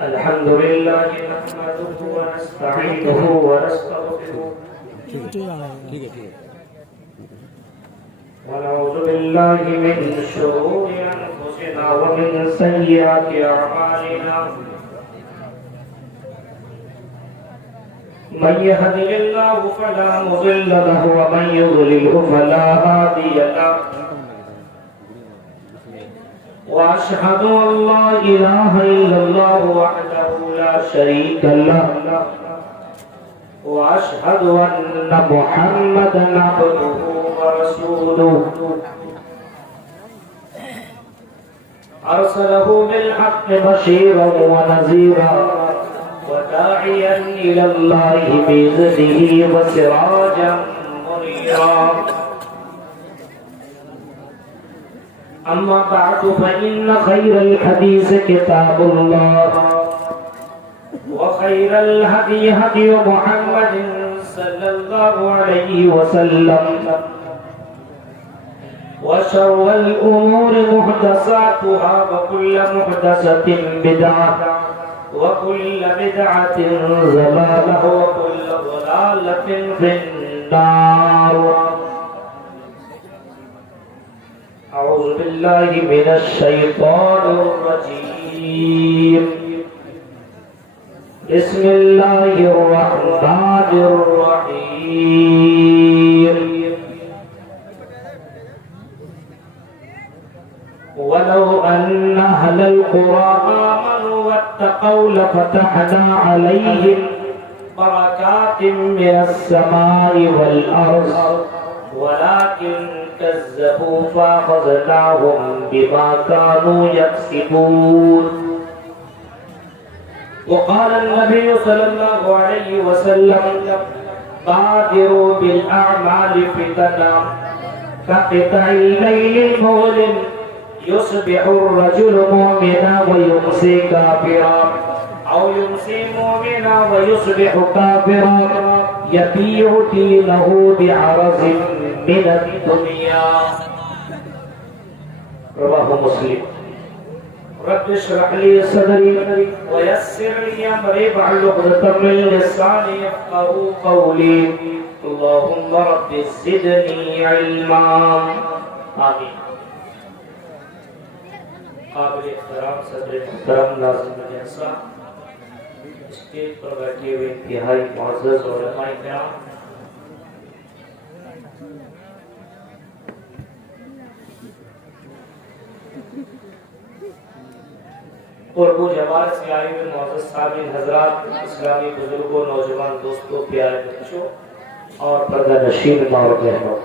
الحمد لله نحمده ونستعينه ونستغفره ونعوذ بالله من شرور أنفسنا ومن سيئات أعمالنا من يهده الله فلا مضل له ومن يضلله فلا هادي له وأشهد أن لا إله إلا الله وحده لا شريك له وأشهد أن محمدا عبده ورسوله أرسله بالحق بشيرا ونذيرا وداعيا إلى الله بإذنه وسراجا منيرا أما بعد فإن خير الحديث كتاب الله وخير الهدي هدي محمد صلى الله عليه وسلم وشر الأمور محدثاتها وكل محدثة بدعة وكل بدعة ضلالة وكل ضلالة في النار. أعوذ بالله من الشيطان الرجيم. بسم الله الرحمن الرحيم. ولو أن أهل القرى آمنوا واتقوا لفتحنا عليهم بركات من السماء والأرض ولكن كذبوا فأخذناهم بما كانوا يكسبون. وقال النبي صلى الله عليه وسلم بادروا بالأعمال فتنا كقطع الليل المظلم يصبح الرجل مؤمنا ويمسي كافرا أو يمسي مؤمنا ويصبح كافرا يبيع دينه بعرض من الدنيا. رواه مسلم. رب اشرح لي صدري ويسر لي امري واحلل عقدة من لساني يفقهوا قولي. اللهم رب زدني علما. آمين. قابل احترام صدر محترم ناظرین جلسہ، اسٹیج پر بیٹھے ہوئے انتہائی معزز علماء کرام، اور وہ جماعت سے آئے ہوئے معزز سامعین حضرات، اسلامی بزرگوں، نوجوان دوستوں، پیارے بچوں اور پردہ نشین ماں اور بہنوں،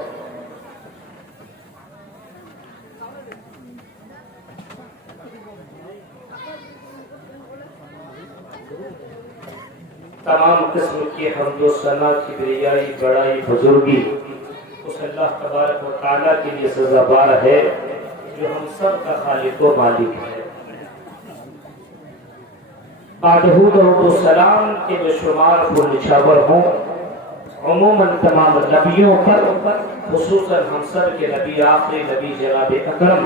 تمام قسم کی حمد و ثنا، کبریائی، بڑائی، بزرگی اس اللہ تبارک و تعالیٰ کے لیے سزاوار ہے جو ہم سب کا خالق و مالک ہے۔ بعدہود و سلام کے جو شمار کو نچھاور ہوں، عموماً تمام نبیوں پر، خصوصاً ہم سب کے نبی، آخری نبی جناب اکرم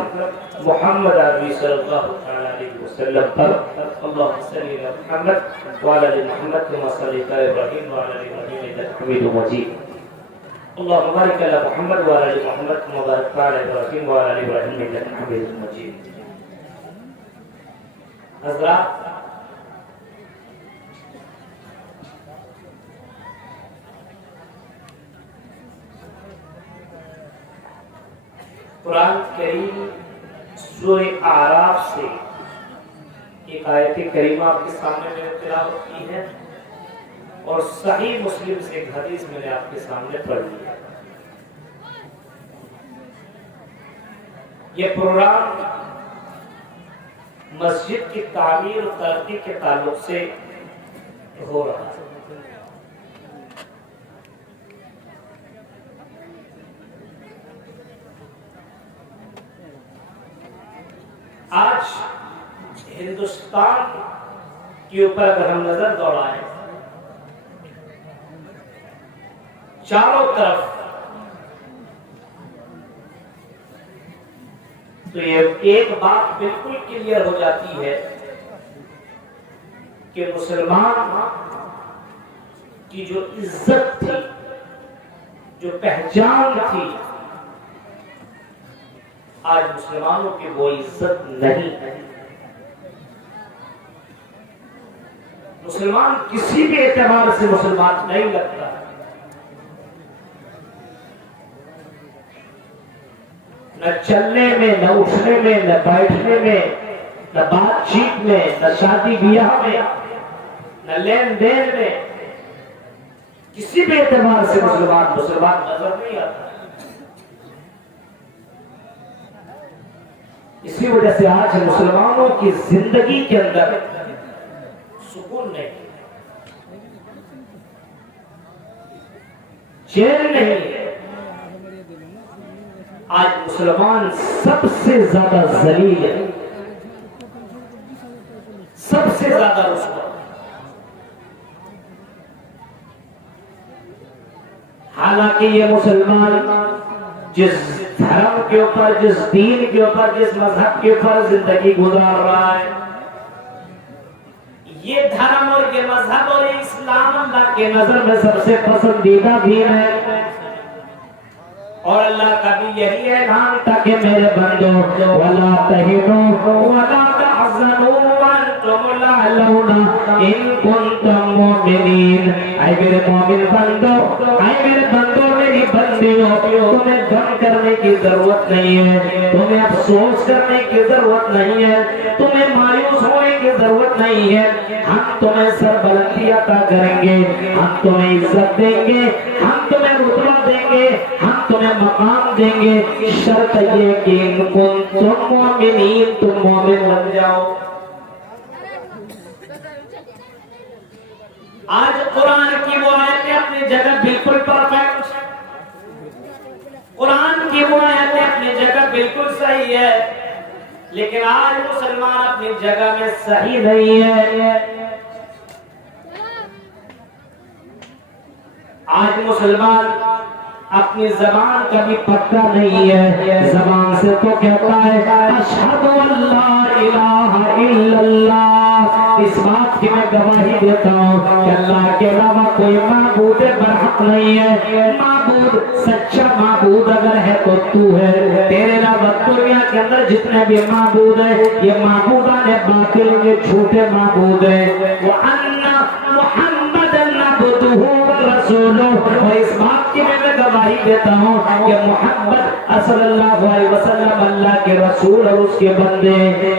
محمد عربی صلی اللہ علیہ وسلم پر، اللہم صلی علی محمد وعلی آل محمد کما صلیت علی ابراہیم وعلی آل ابراہیم انک حمید مجید. اللہم بارک علی محمد وعلی آل محمد کما بارکت علی ابراہیم وعلی آل ابراہیم انک حمید مجید. حضرات، قرآن کریم سورہ اعراف سے ایک آیت کریمہ آپ کے سامنے میں نے تلاوت کی ہے اور صحیح مسلم سے ایک حدیث میں نے آپ کے سامنے پڑھ لی ہے. یہ پروگرام مسجد کی تعمیر و ترقی کے تعلق سے ہو رہا ہے. آج ہندوستان کے اوپر اگر ہم نظر دوڑائیں، چاروں طرف تو یہ ایک بات بالکل کلیئر ہو جاتی ہے کہ مسلمان کی جو عزت تھی، جو پہچان تھی، آج مسلمانوں کی وہ عزت نہیں ہے۔ مسلمان کسی بھی اعتبار سے مسلمان نہیں لگتا، نہ چلنے میں، نہ اٹھنے میں، نہ بیٹھنے میں، نہ بات چیت میں، نہ شادی بیاہ میں، نہ لین دین میں، کسی بھی اعتبار سے مسلمان نظر نہیں آتا۔ اسی وجہ سے آج مسلمانوں کی زندگی کے اندر سکون نہیں، چین نہیں۔ آج مسلمان سب سے زیادہ ذلیل ہے، سب سے زیادہ رسوا۔ حالانکہ یہ مسلمان جس دھرم کے اوپر، جس دین کے اوپر، جس مذہب کے اوپر زندگی گزار رہا ہے، یہ دھرم اور یہ مذہب اور یہ اسلام اللہ کے نظر میں سب سے پسندیدہ دین ہے، اور اللہ کا بھی یہی اعلان تھا کہ میرے بندو وَلَا تَهِنُوا وَلَا تَحْزَنُوا وَأَنْتُمُ الْأَعْلَوْنَ إِن كُنتُم مُّؤْمِنِينَ۔ اے میرے مومن بندو، اے میرے بندو، میری بندیوں، تمہیں غم کرنے کی ضرورت نہیں ہے، تمہیں افسوس کرنے کی ضرورت نہیں ہے، تمہیں مایوس ہونے کی ضرورت نہیں ہے۔ ہم تمہیں سربلندی عطا کریں گے، ہم تمہیں عزت دیں گے، ہم تمہیں رتبہ دیں گے، ہم تمہیں مقام دیں گے، شرط یہ کہ ان کنتم مومنین، تم مومن بن جاؤ۔ آج قرآن کی وہ آیتیں اپنی جگہ بالکل پرفیکٹ، قرآن کی وہ آیتیں اپنی جگہ بالکل صحیح ہے، لیکن آج مسلمان اپنی جگہ میں صحیح نہیں ہے۔ آج مسلمان اپنی زبان کا بھی پتہ نہیں ہے، زبان سے تو کہتا ہے اشہد ان لا الہ الا اللہ، اس بات کی میں گواہی دیتا ہوں کہ اللہ کے علاوہ کوئی معبود برحق نہیں ہے، معبود سچا معبود اگر ہے تو تو ہے، تیرے علاوہ دنیا کے اندر جتنے بھی معبود ہیں یہ معبودان باطل، یہ جھوٹے معبود ہیں۔ وَأَنَّ مُحَمَّدًا عَبْدُهُ وَرَسُولُهُ، اور اس بات کی میں گواہی دیتا ہوں کہ محمد صلی اللہ علیہ وسلم اللہ کے رسول اور اس کے بندے۔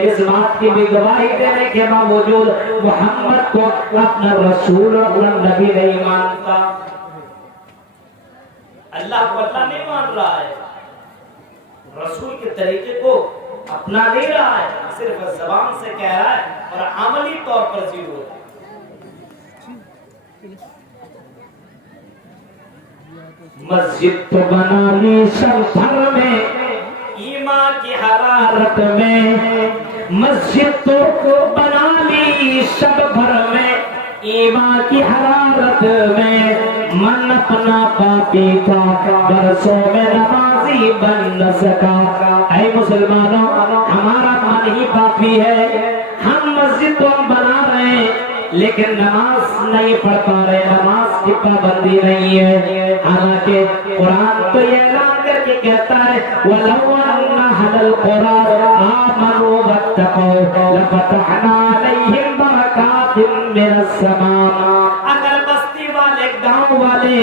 اس بات کی بھی گواہی دینے کے باوجود محمد کو اپنا رسول اور اپنا نبی نہیں مانتا، اللہ کو اللہ نہیں مان رہا ہے، رسول کے طریقے کو اپنا نہیں رہا ہے، صرف زبان سے کہہ رہا ہے اور عملی طور پر زیرو ہے۔ مسجد تو بنا لی شب بھر میں ایمان کی حرارت میں، مسجد تو بنا لی شب بھر میں ایمان کی حرارت میں، من اپنا پاپی تھا برسوں میں نمازی بن نہ سکا۔ اے مسلمانوں، ہمارا من ہی پاپی ہے، ہم مسجد تو ہم بنا رہے ہیں لیکن نماز نہیں پڑھ پا رہے، نماز کی پابندی نہیں ہے، حالانکہ قرآن تو یہ اعلان کر کے کہتا ہے وَلَوْ أَنَّ أَهْلَ الْقُرَىٰ آمَنُوا وَاتَّقَوْا لَفَتَحْنَا عَلَيْهِمْ بَرَكَاتٍ مِّنَ السَّمَاءِ۔ اگر بستی والے، گاؤں والے،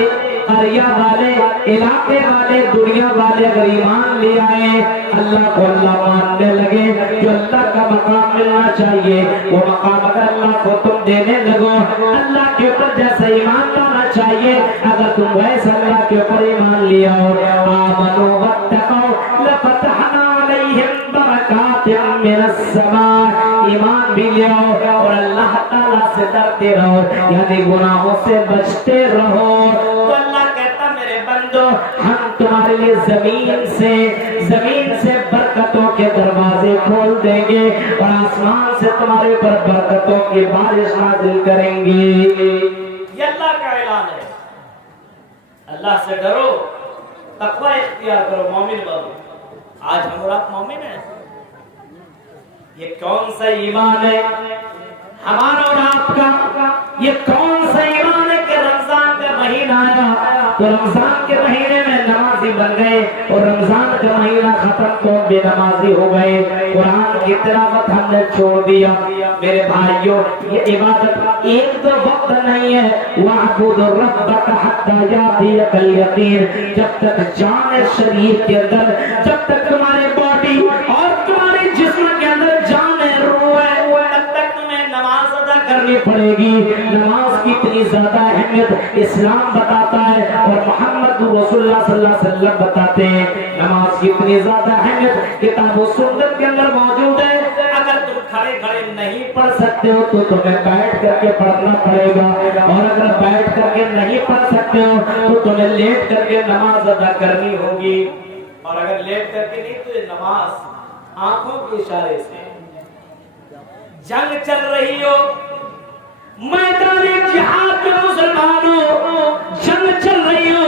قریہ والے، علاقے والے، دنیا والے اگر ایمان لے آئے، اللہ کو اللہ ماننے لگے، جو اللہ کا مقام ملنا چاہیے وہ مقام اگر اللہ کو تم دینے لگو، اللہ کے اوپر جیسا ایمان لانا چاہیے اگر تم ویسا اللہ کے اوپر ایمان لیا ہو، آمنوا واتقوا لفتحنا علیہم برکات من السماء، ایمان بھی لیا ہو اور اللہ تعالیٰ سے ڈرتے رہو، یعنی گناہوں سے بچتے رہو، تو اللہ کہتا میرے بندو ہم تمہارے لیے زمین سے برکتوں کے دروازے کھول دیں گے اور آسمان سے تمہارے پر برکتوں کی بارش نازل کریں گے۔ یہ اللہ کا اعلان ہے، اللہ سے ڈرو، تقوی اختیار کرو، مومن بنو۔ آج ہم اور آپ مومن ہیں؟ یہ کون سا ایمان ہے ہمارا اور آپ کا؟ یہ کون سا ایمان ہے کہ رمضان کا مہینہ آیا تو رمضان کے مہینے میں نمازی بن گئے اور رمضان کا مہینہ ختم تو بے نمازی ہو گئے، قرآن کی تلاوت ہم نے چھوڑ دیا۔ میرے بھائیوں، یہ عبادت ایک دو وقت نہیں ہے، وَاعْبُدْ رَبَّكَ حَتَّى يَأْتِيَكَ الْيَقِينُ، جب تک جان شریف کے اندر، جب تک تمہارے باڈی اور تمہارے جسم کے اندر جان روح ہے، تب تک تمہیں نماز ادا کرنی پڑے گی۔ نماز کی اتنی زیادہ اہمیت اسلام بتاتا ہے اور محمد رسول اللہ صلی اللہ علیہ وسلم بتاتے ہیں۔ نماز کی اتنی زیادہ اہمیت کتاب و سنت کے اندر موجود ہے۔ اگر تم کھڑے کھڑے نہیں پڑھ سکتے ہو تو تمہیں بیٹھ کر کے پڑھنا پڑے گا، اور اگر بیٹھ کر کے نہیں پڑھ سکتے ہو تو تمہیں لیٹ کر کے نماز ادا کرنی ہوگی، اور اگر لیٹ کر کے نہیں تو یہ نماز آنکھوں کے اشارے سے۔ جنگ چل رہی ہو، میدان جہاد میں مسلمانوں جنگ چل رہی ہو،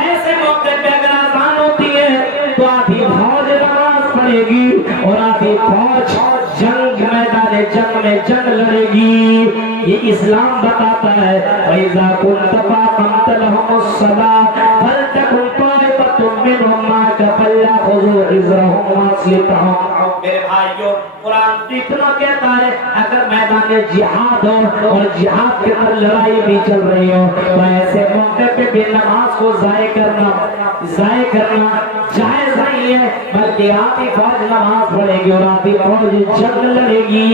ایسے موقع پہ اگر اذان ہوتی ہے تو آدھی فوج نماز پڑھے گی اور آدھی فوج جنگ میدان جنگ میں جنگ لڑے گی۔ یہ اسلام بتاتا ہے وَإِذَا كُنْتَ فَأَقَمْتَ لَهُمُ الصَّلَاةَ فَلْتَكُنْ طَائِفَةٌ مِّنْهُمْ مَعَكَ فَلْيَأْخُذُوا حِذْرَهُمْ وَأَسْلِحَتَهُم۔ میرے بھائیوں، قرآن اتنا کہتا ہے اگر میدان جہاد ہو اور جہاد کے اندر لڑائی بھی چل رہی ہو تو ایسے موقع پہ بھی نماز کو ضائع کرنا جائز نہیں ہے، بلکہ آدھی فوج نماز پڑھے گی اور آدھی فوج جنگ لڑے گی۔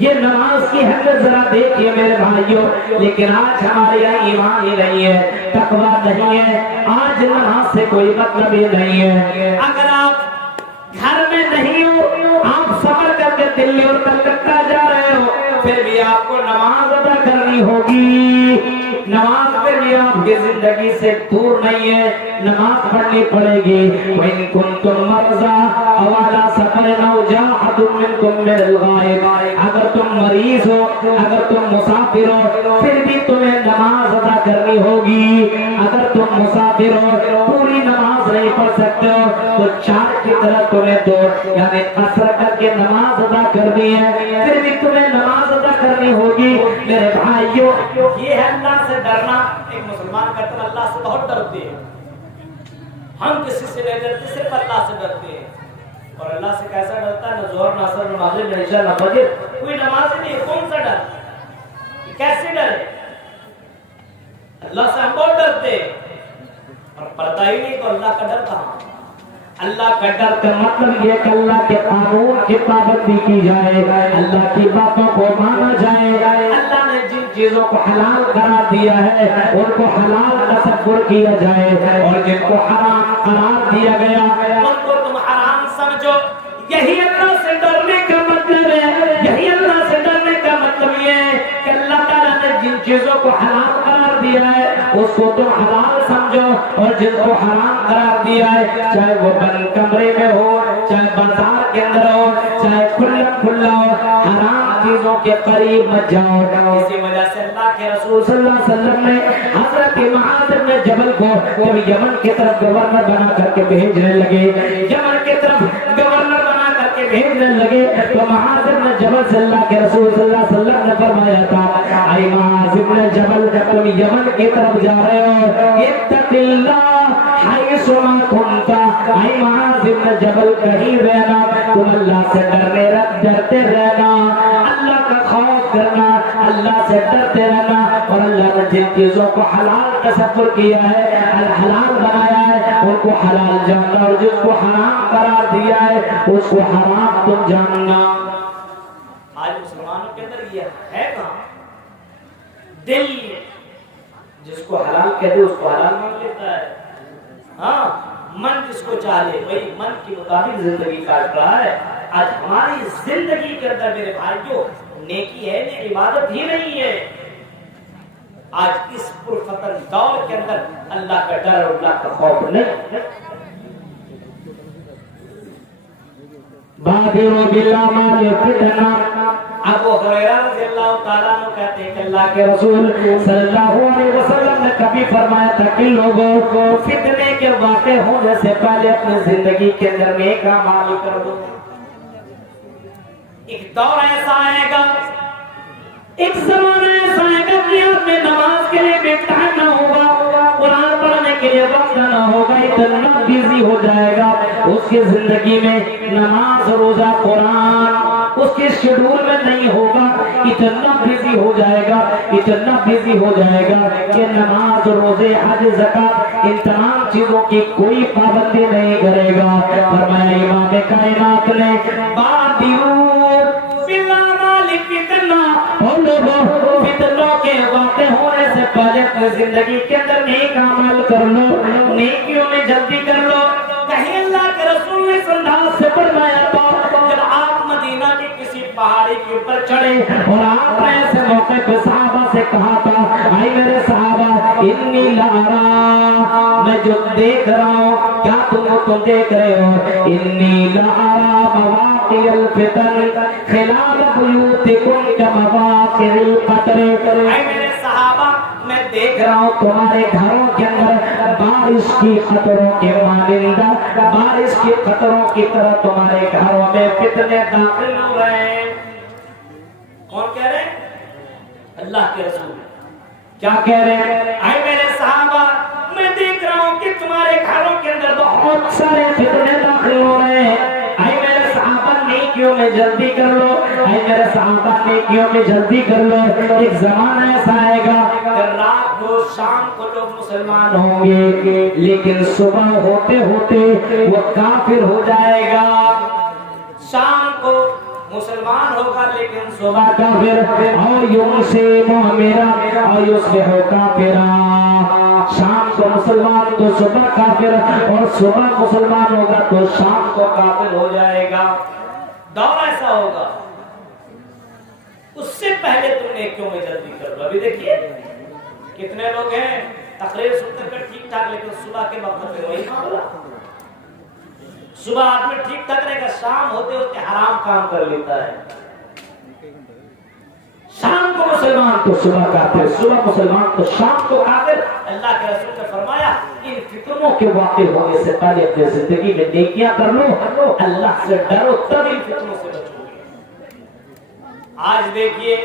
یہ نماز کی اہمیت ذرا دیکھیے میرے بھائیوں، لیکن آج ہمارے یہاں ایمان ہی نہیں ہے، تقویٰ نہیں ہے، آج نماز سے کوئی مطلب ہی نہیں ہے۔ اگر آپ گھر میں نہیں ہو، آپ سفر کر کے دلی اور کلکتہ جا رہے ہو، پھر بھی آپ کو نماز ادا کرنی ہوگی۔ نماز پھر بھی آپ کی زندگی سے دور نہیں ہے، نماز پڑھنی پڑے گی۔ وَإِن كُنتُم مَرْضَىٰ أَوْ عَلَىٰ سَفَرٍ أَوْ جَاءَ أَحَدٌ مِّنكُم مِّنَ الْغَائِطِ، اگر تم مریض ہو، اگر تم مسافر ہو، پھر بھی تمہیں نماز ادا کرنی ہوگی۔ اگر تم مسافر ہو، پوری نماز نہیں پڑھ سکتے ہو تو چار کی طرح تمہیں دو یعنی قصر کر کے نماز ادا کرنی ہے، پھر بھی تمہیں نماز ادا کرنی ہوگی۔ میرے بھائیوں، یہ ہے اللہ سے ڈرنا۔ ایک مسلمان کہتے ہیں اللہ سے بہت ڈرتے ہیں، ہم کسی سے نہیں ڈرتے، صرف اللہ سے ڈرتے ہیں۔ اور اللہ سے کیسا ڈرتا ہے؟ نہ ظہر، نہ عصر، نہ مغرب، نہ عشاء، نہ فجر، کوئی نماز نہیں ہے، کون سا ڈر؟ کیسے ڈرے؟ اللہ سے ہم بہت ڈرتے ہیں، اور پردہ ہی نہیں تو اللہ کا ڈر کہاں؟ اللہ کا ڈر کا مطلب یہ کہ اللہ کے قانون کی پابندی کی جائے، اللہ کی باتوں کو مانا جائے، اللہ نے جن چیزوں کو حلال قرار دیا ہے ان کو حلال تصور کیا جائے، اور جن کو حرام قرار دیا گیا ان کو تم حرام سمجھو۔ یہی اللہ سے ڈرنے کا مطلب ہے، یہی اللہ سے ڈرنے کا مطلب یہ ہے کہ اللہ تعالیٰ نے جن چیزوں کو حلال قرار دیا ہے اس کو تم حلال سمجھو، اور جن کو حرام قرار دیا ہے چاہے وہ بند کمرے میں ہو، چاہے بازار کے اندر ہو، چاہے کھلا ہو، حرام چیزوں کے قریب مت جاؤ۔ اسی وجہ سے اللہ کے رسول صلی اللہ علیہ وسلم نے حضرت معاذ بن جبل کو جب یمن کی طرف گورنر بنا کر کے بھیجنے لگے، یمن کی طرف گورنر بنا کر کے بھیجنے لگے تو معاذ بن جبل سے اللہ کے رسول صلی اللہ علیہ وسلم نے فرمایا تھا، اے معاذ بن جبل، تم یمن کی طرف جا رہے ہو، اتق اللہ حیث ما کنت، اے معاذ بن جبل کہیں رہنا، تم اللہ سے ڈرتے رہنا، اللہ کا خوف کرنا، اللہ سے ڈرتے رہنا، اور اللہ نے جن چیزوں کو حلال تصور کیا ہے، حلال بنایا ہے، ان کو حلال جاننا، اور جس کو حرام قرار دیا ہے اس کو حرام تم جاننا۔ آج مسلمانوں کے اندر یہ ہے کہاں؟ دل جس کو حلال کہتے اس کو حلال مان لیتا ہے، ہاں من جس کو چاہے وہی من کے مطابق زندگی کاٹ رہا ہے۔ آج ہماری زندگی کے اندر میرے بھائیوں نیکی ہے نہیں، عبادت ہی نہیں ہے۔ آج اس پرفتن دور کے اندر اللہ کا ڈر اور اللہ کا خوف نہیں۔ بادروا بالاعمال فتنہ، ابو ہریرہ رضی اللہ تعالیٰ عنہ کہتے ہیں کہ اللہ کے رسول صلی اللہ علیہ وسلم نے کبھی فرمایا تھا کہ لوگوں کو فتنے کے واقع ہونے سے پہلے اپنی زندگی کے اندر نیک اعمال کر دو۔ ایک دور ایسا آئے گا، ایک زمانہ ایسا آئے گا کہ آپ میں نماز کے لیے بھی ٹائم نہ ہوگا، قرآن پڑھنے کے لیے وقت نہ ہوگا، اتنا بزی ہو جائے گا اس کی زندگی میں نماز روزہ قرآن اس کے شیڈول میں نہیں ہوگا، اتنا بزی ہو جائے گا، اتنا بزی ہو جائے گا کہ نماز روزے حج زکات ان تمام چیزوں کی کوئی پابندی نہیں کرے گا۔ فرمایا امام کائنات نے فتنوں کے واقع ہونے سے پہلے اپنی زندگی کے اندر نیک عمل کر لو، نیکیوں میں جلدی کر لو۔ کہیں اللہ کے رسول نے انداز سے فرمایا تھا جب آپ مدینہ کی کسی پہاڑی کے اوپر چڑھے اور آپ نے ایسے موقع پہ صحابہ سے کہا تھا، اے میرے صحابہ انی لارا، میں جو دیکھ رہا ہوں کیا تم دیکھ رہے ہو؟ انی لارا مواقع الفتن خلال بیوتکم کمواقع القطر، اے میرے صحابہ میں دیکھ رہا ہوں تمہارے گھروں کے اندر بارش کی قطروں کے مانندہ، بارش کی قطروں کی طرح تمہارے گھروں میں فتنے داخل ہو رہے ہیں۔ کون کہہ رہے ہیں؟ اللہ کے رسول کیا کہہ رہے ہیں؟ اے میرے صحابہ میں دیکھ رہا ہوں کہ تمہارے گھروں کے اندر بہت سارے فتنے داخل ہو رہے ہیں۔ اے میرے صحابہ نیکیوں میں جلدی کر لو، اے میرے صحابہ نیکیوں میں جلدی کر لو۔ ایک زمانہ ایسا آئے گا کہ رات کو شام کو لوگ مسلمان ہوں گے لیکن صبح ہوتے ہوتے وہ کافر ہو جائے گا، شام کو مسلمان ہوگا لیکن صبح کافر، اور یوم سے مومنا اور یصبح کافرا، شام کو مسلمان تو صبح کافر، اور صبح مسلمان ہوگا تو شام کو کافر ہو جائے گا۔ دور ایسا ہوگا، اس سے پہلے تم نیکیوں میں جلدی کر لو۔ ابھی دیکھیے کتنے لوگ ہیں تقریر سنتے کر ٹھیک ٹھاک لیکن صبح کے وقت پہ وہی معاملہ، صبح آدمی ٹھیک ٹھاک رہے گا، شام ہوتے ہوتے حرام کام کر لیتا ہے۔ شام کو مسلمان تو صبح کافر، صبح مسلمان تو شام کو کافر۔ اللہ کے رسول نے فرمایا ان فتنوں کے واقع ہونے سے پہلے اپنی زندگی میں نیکیاں کر لو، اللہ سے ڈرو، تب ان فتنوں سے بچو گے۔ آج دیکھیے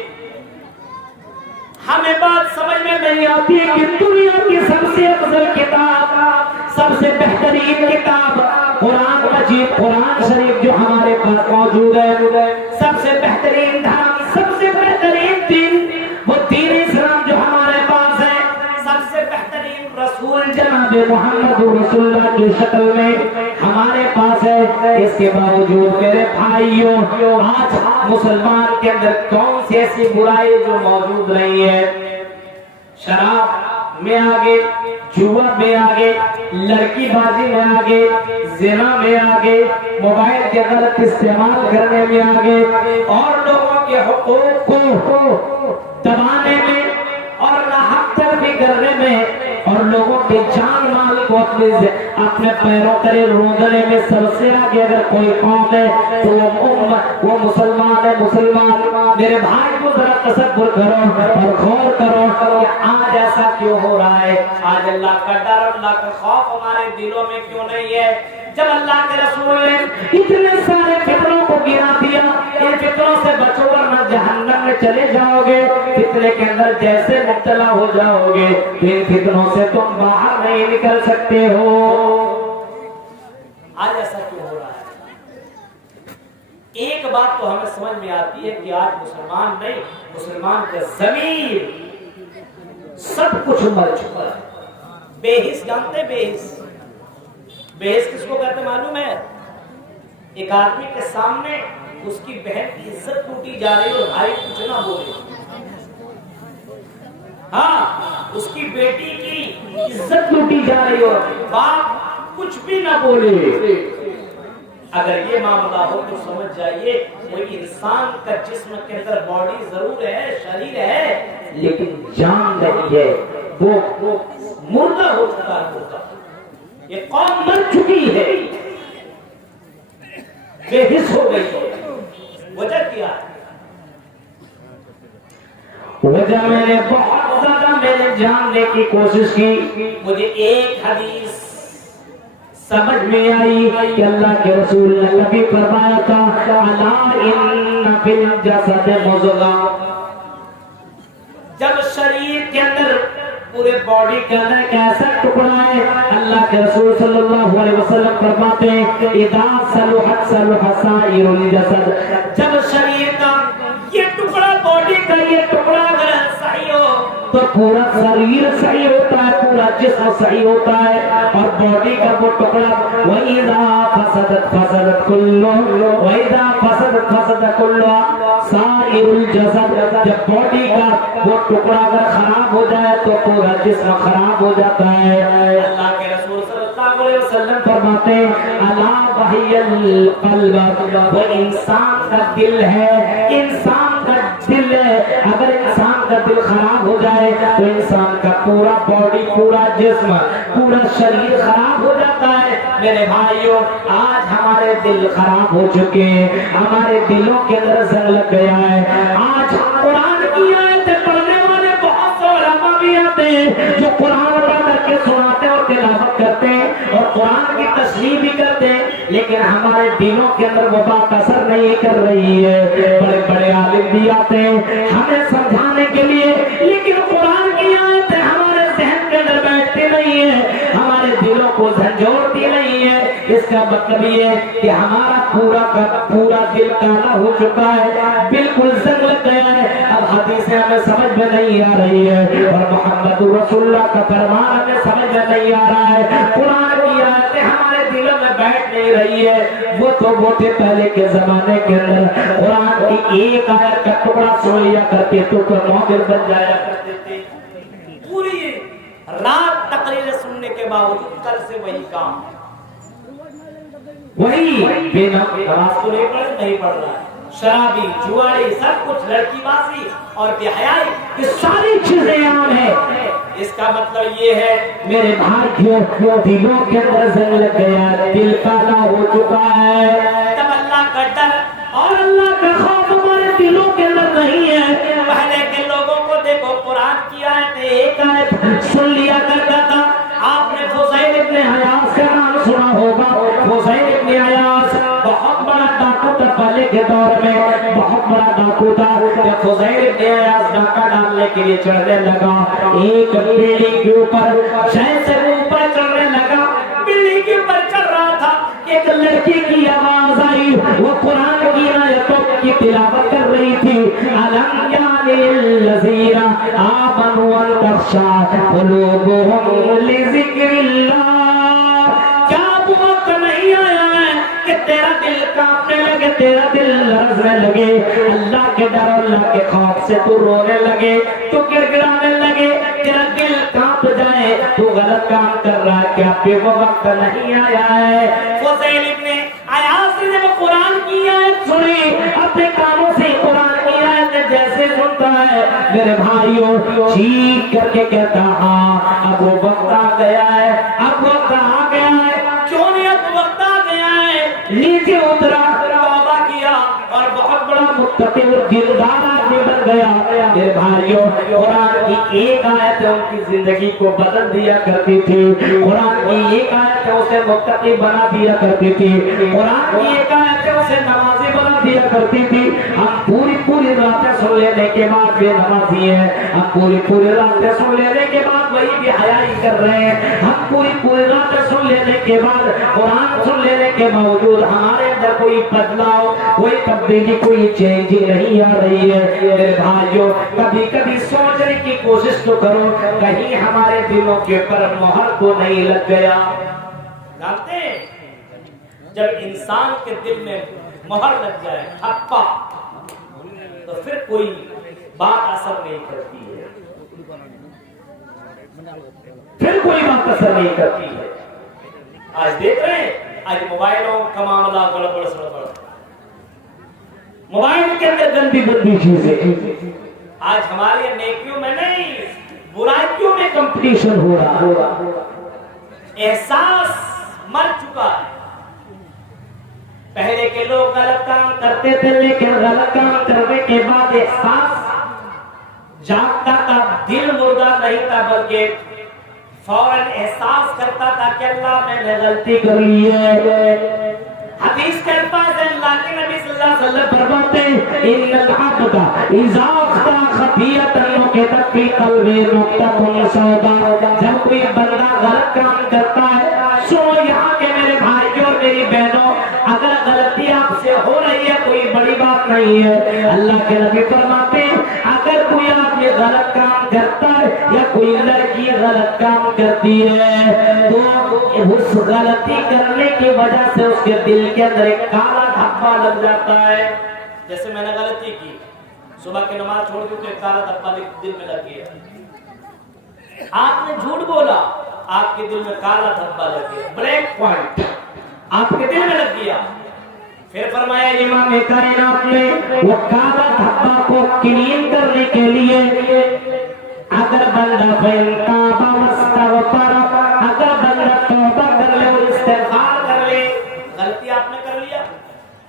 ہمیں بات سمجھ میں نہیں آتی کہ دنیا کی سب سے افضل کتاب، سب سے بہترین کتاب قرآن مجید، قرآن شریف جو ہمارے پاس موجود ہے، سب سے بہترین دھرم، سب سے بہترین دین وہ دین اسلام جو ہمارے پاس ہے، سب سے بہترین رسول جناب محمد رسول اللہ کی شکل میں ہمارے پاس ہے۔ اس کے باوجود میرے بھائیوں آج مسلمان کے اندر کون سی ایسی برائی جو موجود نہیں ہے؟ شراب میں آگے، جوا میں آگے، لڑکی بازی میں آگے، زنا میں آگے، موبائل کے غلط استعمال کرنے میں آگے، اور لوگوں کے حقوق کو دبانے میں اور ناحق تلفی کرنے میں، اور لوگوں کے جان مال کو اپنے پیروں تلے روندنے میں سب سے آگے اگر کوئی قوم ہے تو وہ مسلمان ہے۔ مسلمان میرے بھائی کو ذرا تصور کرو اور غور کرو کہ آج ایسا کیوں ہو رہا ہے؟ آج اللہ کا ڈر، اللہ کا خوف ہمارے دلوں میں کیوں نہیں ہے؟ جب اللہ کے رسول نے اتنے سارے فتنوں کو گرا دیا، ان فتنوں سے بچو ورنہ جہنم میں چلے جاؤ گے، فتنے کے اندر جیسے مبتلا ہو جاؤ گے ان فتنوں سے تم باہر نہیں نکل سکتے ہو۔ آج ایسا کیوں ہو رہا ہے؟ ایک بات تو ہمیں سمجھ میں آتی ہے کہ آج مسلمان نہیں، مسلمان کا ضمیر سب کچھ مر چکا ہے۔ بے حس جانتے؟ بے حس، بے حس کس کو کہتے معلوم ہے؟ ایک آدمی کے سامنے اس کی بہن کی عزت ٹوٹی جا رہی اور بھائی کچھ نہ بولے، ہاں اس کی بیٹی کی عزت ٹوٹی جا رہی اور باپ کچھ بھی نہ بولے۔ اگر یہ معاملہ ہو تو سمجھ جائیے وہ انسان کا جسم کے اندر باڈی ضرور ہے، شریر ہے، لیکن جان نہیں ہے، وہ مردہ ہو چکا ہے، مردہ۔ یہ قوم مر چکی ہے، بے حس ہو گئی ہے۔ وجہ کیا ہے؟ وجہ میں نے بہت زیادہ جاننے کی کوشش کی، مجھے ایک حدیث سمجھ میں آئی کہ اللہ کے رسول نے کبھی فرمایا تھا الا ان فی الجسد مضغہ، جب شریر کے اندر پورے باڈی کے اندر ایک ایسا ٹکڑا ہے، اللہ کے رسول صلی اللہ علیہ وسلم فرماتے ہیں اذا صلحت صلح سائر الجسد، جب شریر کا یہ ٹکڑا، باڈی کا یہ ٹکڑا اگر صحیح ہو تو پورا شریر صحیح ہوتا ہے، پورا جسم صحیح ہوتا ہے، اور باڈی کا وہ ٹکڑا وَإِذَا فَسَدَتْ فَسَدَتْ كُلُّ وَإِذَا فَسَدَتْ فَسَدَ كُلُّ سَائِرُ الْجَسَدِ، جب باڈی کا وہ ٹکڑا اگر خراب ہو جائے تو پورا جسم خراب ہو جاتا ہے۔ اللہ کے رسول صلی اللہ علیہ وسلم فرماتے ہیں الا وہی القلب، وہ انسان کا دل ہے، انسان کا دل ہے، اگر انسان کا دل خراب ہو جائے تو انسان کا پورا باڈی، پورا جسم، پورا شریر خراب ہو جاتا ہے۔ میرے بھائیوں، آج ہمارے دل خراب ہو چکے ہیں، ہمارے دلوں کے اندر زنگ لگ گیا ہے۔ آج قرآن کی آیتیں پڑھنے والے بہت سے علماء بھی آتے ہیں جو قرآن پڑھ کر کے سناتے اور تلاوت کرتے ہیں اور قرآن کی تشریح بھی کرتے ہیں، لیکن ہمارے دلوں کے اندر وہ بات اثر نہیں کر رہی ہے۔ بڑے بڑے عالم بھی آتے ہیں ہمیں سمجھانے کے لیے، لیکن قرآن کی آیتیں ہمارے ذہن کے اندر بیٹھتی نہیں ہے، ہمارے دلوں کو جھنجھوڑتی نہیں ہے۔ اس کا مطلب یہ ہے کہ ہمارا پورا کا پورا دل کالا ہو چکا ہے، بالکل زنگ لگ گیا ہے۔ اب حدیثیں ہمیں سمجھ میں نہیں آ رہی ہے اور محمد رسول اللہ کا فرمان ہمیں سمجھ میں نہیں آ رہا ہے، قرآن کی آیتیں ہمارے دلوں میں بیٹھ نہیں رہی ہے۔ وہ تو وہ تھے پہلے کے زمانے کے اندر قرآن کی ایک آیت کا ٹکڑا سن لیا کرتے تو مومن بن جایا کرتے تھے، پوری رات تقریر سننے کے باوجود کل سے وہی کام، وہی بے نماز تو نہیں پڑھ رہا ہے، شرابی، جواری، سب کچھ، لڑکی بازی اور بے حیائی، یہ ساری چیزیں عام ہیں۔ اس کا مطلب یہ ہے میرے بھائیوں، دلوں کے اندر زنگ لگ گیا، دل کالا ہو چکا ہے۔ تب اللہ کا ڈر اور اللہ کا خوف ہمارے دلوں کے اندر نہیں ہے۔ پہلے کے لوگوں کو دیکھو، قرآن کی آیتیں ایک آیت سن لیا کرتا تھا۔ آپ نے فضیل ابن عیاض کا نام سنا ہوگا، فضیل ابن عیاض بہت بڑا ڈاکو تھا، پہلے کے دور میں بہت بڑا ڈاکو تھا۔ جب فضیل ابن عیاض ڈاکہ ڈالنے کے لیے چڑھنے لگا، ایک بلڈنگ کے اوپر جیسے اوپر چڑھنے لگا، بلڈنگ کے اوپر چڑھ رہا تھا، ایک لڑکی کی آواز آئی، وہ قرآن کی آیتوں کی تلاوت کر رہی تھی، أَلَمْ يَعْنِ لِلَّذِينَ آمَنُوا أَن تَخْشَعَ قُلُوبُهُمْ لِذِكْرِ اللَّهِ، کیا اب وقت نہیں آیا ہے کہ تیرا دل کانپنے لگے، تیرا دل لرزنے لگے، اللہ کے ڈر اور اللہ کے خوف سے تو رونے لگے، تو گر گرانے لگے، تیرا دل کانپ جائے، تو غلط کام کر رہا ہے، کیا پہ وہ وقت نہیں آیا ہے؟ فضیل ابن عیاض نے جب قرآن کی آیت سنی، اپنے کانوں سے قرآن کی آیت جیسے سنتا ہے، میرے بھائیوں، چیخ کر کے کہتا ہاں اب وہ وقت آ گیا ہے، اب وقت آ گیا ہے۔ کیوں نہیں اب وقت آ گیا ہے؟ نیچے اترا، توبہ کیا اور بہت بڑا متقی اور دیندار آدمی بن گیا۔ میرے بھائیوں، قرآن کی ایک آیت ان کی زندگی کو بدل دیا کرتی تھی، قرآن کی ایک آیت اسے متقی بنا دیا کرتی تھی، قرآن کی ایک آیت اسے نمازی بنا دیا کرتی تھی۔ ہم پوری راتیں سن لینے کے بعد بے نمازی ہیں، ہم پوری راتیں سن لینے کے بعد وہی بھی حیائی کر رہے ہیں، ہم پوری راتیں سن لینے کے بعد قرآن سن لینے کے باوجود ہمارے اندر کوئی بدلاؤ، کوئی تبدیلی، کوئی چینج نہیں آ رہی ہے۔ میرے بھائیوں، کبھی کبھی سوچنے کی کوشش تو کرو، کہیں ہمارے دلوں کے اوپر مہر تو نہیں لگ گیا۔ جانتے ہیں جب انسان کے دل میں مہر لگ جائے، ٹھپا، تو پھر کوئی بات اثر نہیں کرتی ہے، پھر کوئی بات اثر نہیں کرتی ہے۔ آج دیکھ رہے ہیں، آج موبائلوں کا معاملہ گڑبڑ سڑبڑ، موبائل کے اندر گندی گندی چیزیں، آج ہماری نیکیوں میں نہیں برائیوں میں کمپٹیشن ہو رہا، احساس مر چکا ہے۔ پہلے کے لوگ غلط کام کرتے تھے، لیکن غلط کام کرنے کے بعد احساس جاگتا تھا، دل مردہ نہیں تھا، بلکہ فوراً احساس کرتا تھا کہ اللہ میں نے غلطی کر لی ہے۔ حدیث کے الفاظ اللہ کے نبی صلی اللہ علیہ وسلم فرماتے ہیں ان العبد اذا اخطا خطیئۃ نکتت فی قلبہ نکتۃ سوداء، جب کوئی بندہ غلط کام کرتا ہے، سنو یہاں کے میرے بھائیوں اور میری بہنوں، اگر غلطی آپ سے ہو رہی ہے کوئی بڑی بات نہیں ہے۔ اللہ کے نبی فرماتے ہیں اگر کوئی آدمی غلط کام کرتا ہے یا کوئی لڑکی غلط کام کرتی ہے تو اس غلطی کرنے کی وجہ سے اس کے دل کے اندر ایک کالا دھبا لگ جاتا ہے۔ جیسے میں نے غلطی کی، صبح کی نماز چھوڑ دی تو ایک کالا دھبا دل میں لگ گیا، آپ نے جھوٹ بولا، آپ کے دل میں کالا دھبا لگ گیا، بلیک پوائنٹ آپ کے دل میں لگ گیا۔ پھر فرمایا امام کائنات نے وہ کالا دھبا کو کلین کرنے کے لیے اگر بندہ تاب واستغفر، اگر بندہ توبہ کر لے اور استغفار کر لے، غلطی آپ نے کر لیا،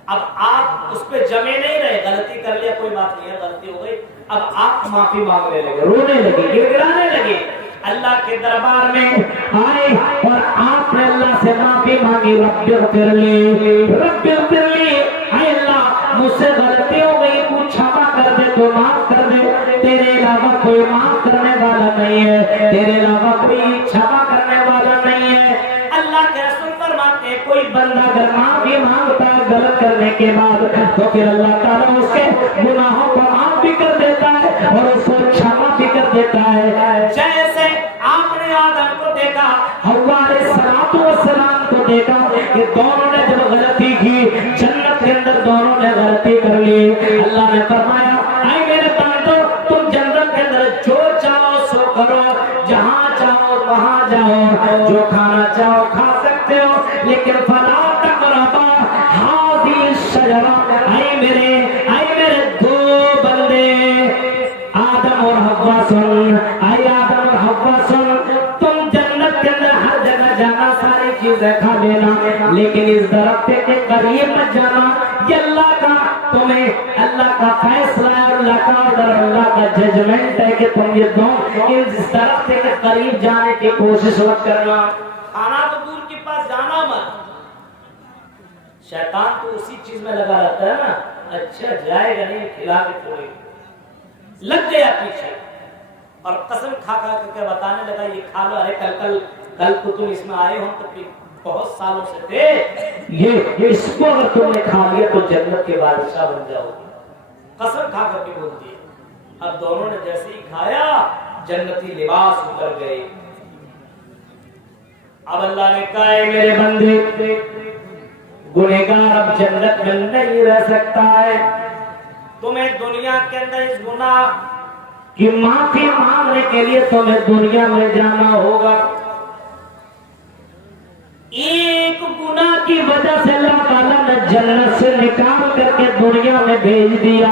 اب آپ اس پہ جمے نہیں رہے، غلطی کر لیا کوئی بات نہیں ہے، غلطی ہو گئی، اب آپ معافی مانگنے لگے، رونے لگے، گڑگڑانے لگے، اللہ کے دربار میں آئے اور آپ نے اللہ سے معافی مانگی، رب اغفر لی، رب اغفر لی، اے اللہ مجھ سے غلطی ہو گئی، تو چھپا کر دے، تو معاف کر دے، تیرے علاوہ کوئی معاف کرنے والا نہیں ہے، تیرے علاوہ کوئی چھپا کرنے والا نہیں ہے۔ اللہ کے رسول فرماتے ہیں کوئی بندہ اگر معافی مانگتا ہے غلط کرنے کے بعد تو پھر اللہ تعالیٰ اس کے گناہوں کو معاف بھی کر دیتا ہے اور اس کو چھپا بھی کر دیتا ہے۔ جیسے آپ نے آدم کو دیکھا، حوا علیہ السلام کو دیکھا کہ دونوں نے جب غلطی کی، جنت کے اندر دونوں نے غلطی کر لی، اللہ نے فرمایا اے میرے بندو تم جنت کے اندر جو چاہو سو کرو، جہاں چاہو وہاں جاؤ، جو کھانا چاہو کھا سکتے ہو، لیکن فلا تقربا ہذه الشجرہ، اے میرے دو بندے آدم اور حوا سن، اے آدم اور حوا سن، تم جنت کے اندر ہر جگہ جانا، ساری چیزیں کھا لینا، لیکن اس درخت کے قریب مت جانا، یہ اللہ کا تمہیں اللہ کا فیصلہ ہے، اللہ کا آرڈر، اللہ کا ججمنٹ ہے کہ تم یہ دو اس درخت کے قریب جانے کی کوشش مت کرنا، کھانا تو دور کے پاس جانا مت۔ شیطان تو اسی چیز میں لگا رہتا ہے نا، اچھا جائے گا نہیں کھلا کے چھوڑے گا، لگ گیا پیچھے اور قسم کھا کھا کے بتانے لگا یہ کھا لو، ارے کل کو تم اس میں آئے ہو تو پھر بہت سالوں سے تھے، یہ اس کو اگر تم نے کھا لیا تو جنت کے بادشاہ بن جاؤ گے، قسم کھا کر کے بول دیے۔ اب دونوں نے جیسے ہی کھایا جنتی لباس اتر گئے۔ اب اللہ نے کہا ہے میرے بندے گنہگار اب جنت میں نہیں رہ سکتا ہے، تمہیں دنیا کے اندر اس گناہ کی معافی مانگنے کے لیے تمہیں دنیا میں جانا ہوگا۔ ایک گناہ کی وجہ سے اللہ تعالیٰ نے جنت سے نکال کر کے دنیا میں بھیج دیا۔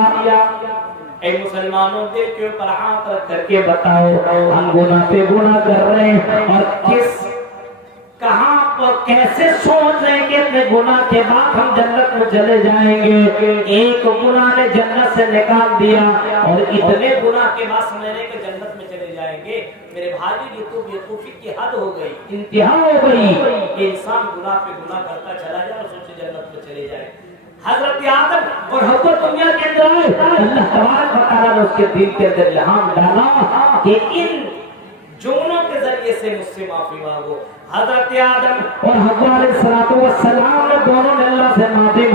اے مسلمانوں دل کے اوپر ہاتھ رکھ کر کے بتاؤ ہم گناہ پہ گناہ کر رہے ہیں اور کہاں پر کیسے سوچ رہے ہیں کہ اتنے گناہ کے بعد ہم جنت میں چلے جائیں گے۔ ایک گناہ نے جنت سے نکال دیا اور اتنے گناہ کے بعد سمجھ رہے کہ جنت میں چلے جائیں گے۔ میرے بھائی یہ تو بیوقوفی کی حد ہو گئی، انتہا ہو گئی کہ انسان گناہ پہ گناہ کرتا چلا جائے اور سوچے جنت میں چلے جائے۔ حضرت آدم اور حوا دنیا کے اندر آئے، اللہ تبارک و تعالیٰ نے اس کے دل کے اندر الہام ڈالا کہ ان جملوں کے ذریعے سے مجھ سے معافی مانگو۔ حضرت آدم اور حوا علیہ السلام نے دونوں نے اللہ سے معافی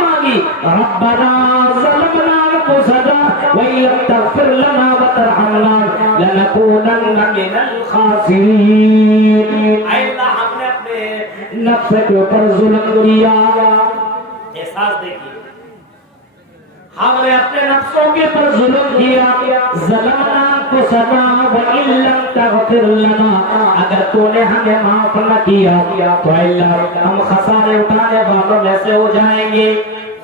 مانگی، ربنا ظلمنا انفسنا وان لم تغفر لنا وترحمنا لنكونن من الخاسرین۔ اے اللہ ہم نے اپنے نفس کے اوپر ظلم کیا، احساس دیکھیے ہم نے اپنے نفسوں کے پر ظلم کیا، ظلمنا انفسنا وان لم تغفر لنا، اگر تو نے ہمیں معاف نہ کیا تو اللہ ہم خسارے اٹھانے والوں میں سے ہو جائیں گے۔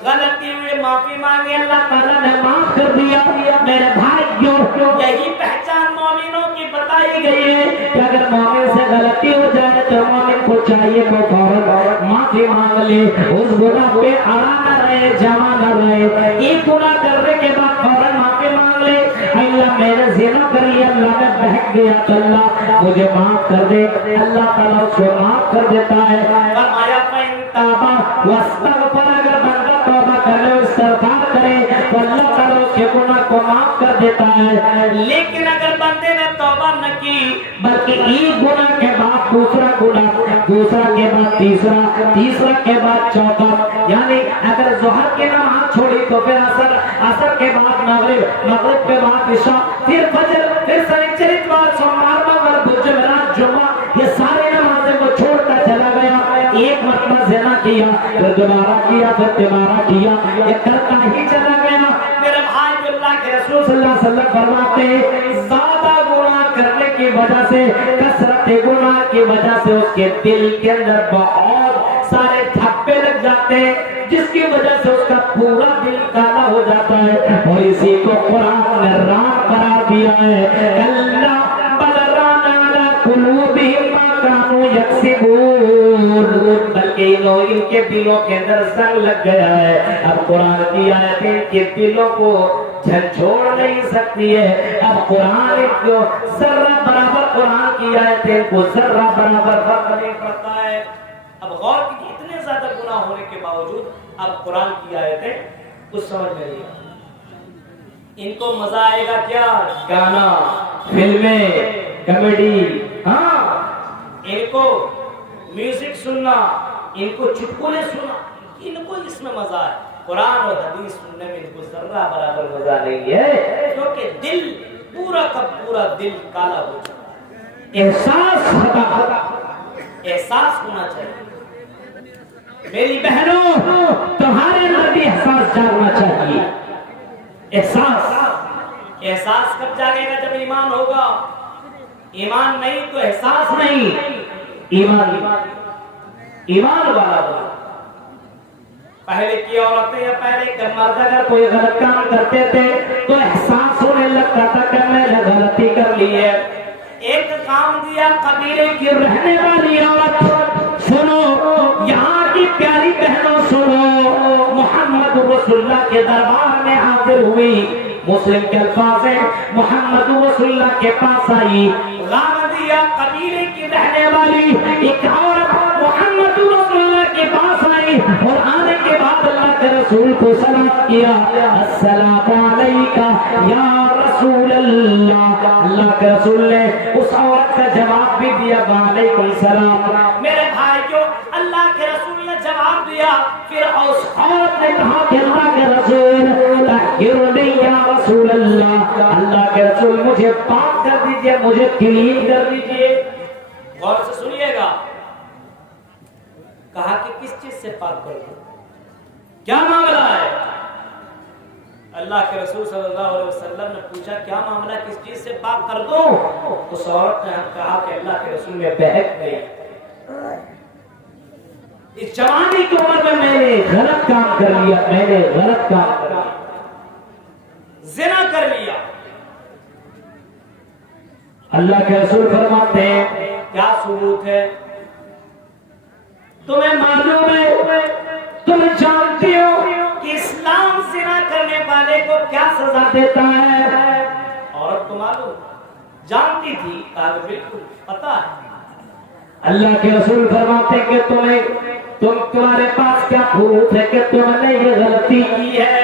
غلطی ہوئی معافی مانگے، اللہ تعالیٰ نے معاف کر دیا۔ میرے بھائیوں یہی پہچان مومنوں کی بتائی گئی ہے کہ اگر مومن سے غلطی ہو جائے تو مومن کو چاہیے کہ فوراً معافی مانگ لے، اس گناہ پہ اڑا نہ رہے، جمع نہ رہے، ایک گناہ کرنے کے بعد فوراً معافی مانگ لے، اللہ میں نے زنا کر لیا، اللہ میں بہک گیا تو اللہ مجھے معاف کر دے، اللہ تعالیٰ اس کو معاف کر دیتا ہے۔ فرمایا فَإِن تَابَ وَاسْتَغْفَرَ، اگر بندہ توبہ کر لے استغفار کرے تو اللہ تعالیٰ اس کے گناہ کو معاف کر دیتا ہے۔ لیکن اگر بندے نے توبہ نہ کی بلکہ ایک گناہ کے بعد دوسرا گناہ، دوسرا کے بعد تیسرا، تیسرا کے بعد چوتھا، یعنی اگر ظہر کی نماز چھوڑی تو پھر عصر کے بعد مغرب، مغرب کے بعد عشاء، پھر فجر، پھر سنیچر، اتوار، سوموار، منگل، جمعرات، جمعہ، یہ سارے نمازیں کو چھوڑ کر چلا گیا، ایک مرتبہ زنا کیا، پھر دوبارہ کیا، پھر تیسرا کیا، یہ کرتا ہی چلا گیا۔ میرے بھائی، اللہ کے رسول صلی اللہ علیہ وسلم فرماتے ہیں زیادہ گناہ کرنے کی وجہ سے، کثرت گناہ کی وجہ سے اس کے دل کے اندر بہت سارے دھبے لگ جاتے ہیں، جس کی وجہ سے اس کا پورا دل کالا ہو جاتا ہے، اور اسی کو قرآن نے ران قرار دیا ہے، کلا بل ران علی قلوبہم ما کانوا یکسبون، بلکہ ان کے دلوں کے اندر زنگ لگ گیا ہے۔ اب قرآن کی آیتیں ان کے دلوں کو جھنجھوڑ نہیں سکتی ہے، اب قرآن کو ذرہ برابر، قرآن کی آیتیں کو ذرہ برابر فرق نہیں پڑتا ہے۔ اب غور کی اتنے زیادہ گناہ ہونے کے باوجود اب قرآن کی آیتیں کچھ سمجھ میں نہیں آتی، ان کو مزہ آئے گا کیا؟ گانا، فلمیں، کامیڈی، ہاں ان کو میوزک سننا، ان کو چٹکلے سننا، ان کو اس میں مزہ ہے۔ قرآن اور حدیث سننے میں ان کو ذرہ برابر مزہ نہیں ہے، کیونکہ دل پورا کا پورا دل کالا ہو چکا ہے۔ احساس احساس ہونا چاہیے۔ میری بہنوں، تمہارے اندر بھی احساس جاگنا چاہیے۔ احساس کب جاگے گا؟ جب ایمان ہوگا۔ ایمان نہیں تو احساس نہیں، ایمان والا ہوگا۔ پہلے کی عورتیں یا پہلے کے مرد اگر کوئی غلط کام کرتے تھے تو احساس ہونے لگتا تھا کہ میں نے غلطی کر لی ہے۔ ایک کام دیا قبیلے کی رہنے والی عورت، سنو یہاں کی پیاری بہنوں سنو، محمد رسول اللہ کے دربار میں حاضر ہوئی، مسلم کے الفاظ ہیں، محمد رسول اللہ کے پاس آئی، غامدیہ قبیلے کی رہنے والی ایک عورت محمد رسول اللہ کے پاس آئی، اور آنے کے بعد اللہ کے رسول کو سلام کیا، السلام علیکہ یا رسول اللہ۔ اللہ کے رسول نے اس عورت کا جواب بھی دیا، وعلیکم السلام۔ میرے بھائیو، اللہ کے رسول نے جواب دیا، پھر اس عورت نے کہا کہ اللہ کے رسول طہرنی یا رسول اللہ، اللہ کے رسول مجھے پاک کر دیجئے، مجھے کلین کر دیجئے۔ غور سے سنیے گا، کہا کہ کس چیز سے پاک کر دوں، کیا معاملہ ہے؟ اللہ کے رسول صلی اللہ علیہ وسلم نے پوچھا کیا معاملہ، کس چیز سے پاک کر دوں؟ اس عورت نے کہا کہ اللہ کے رسول میں بہک گئی، اس جوانی کی عمر میں نے غلط کام کر لیا، میں نے غلط کام کر لیا، زنا کر لیا۔ اللہ کے رسول فرماتے ہیں کیا ثبوت ہے؟ تمہیں معلوم ہے، تم جانتی ہو کہ اسلام زنا کرنے والے کو کیا سزا دیتا ہے؟ عورت کو معلوم، جانتی تھی، کہا بالکل پتا ہے۔ اللہ کے رسول فرماتے کہ تمہارے پاس کیا ثبوت ہے کہ تم نے یہ غلطی کی ہے؟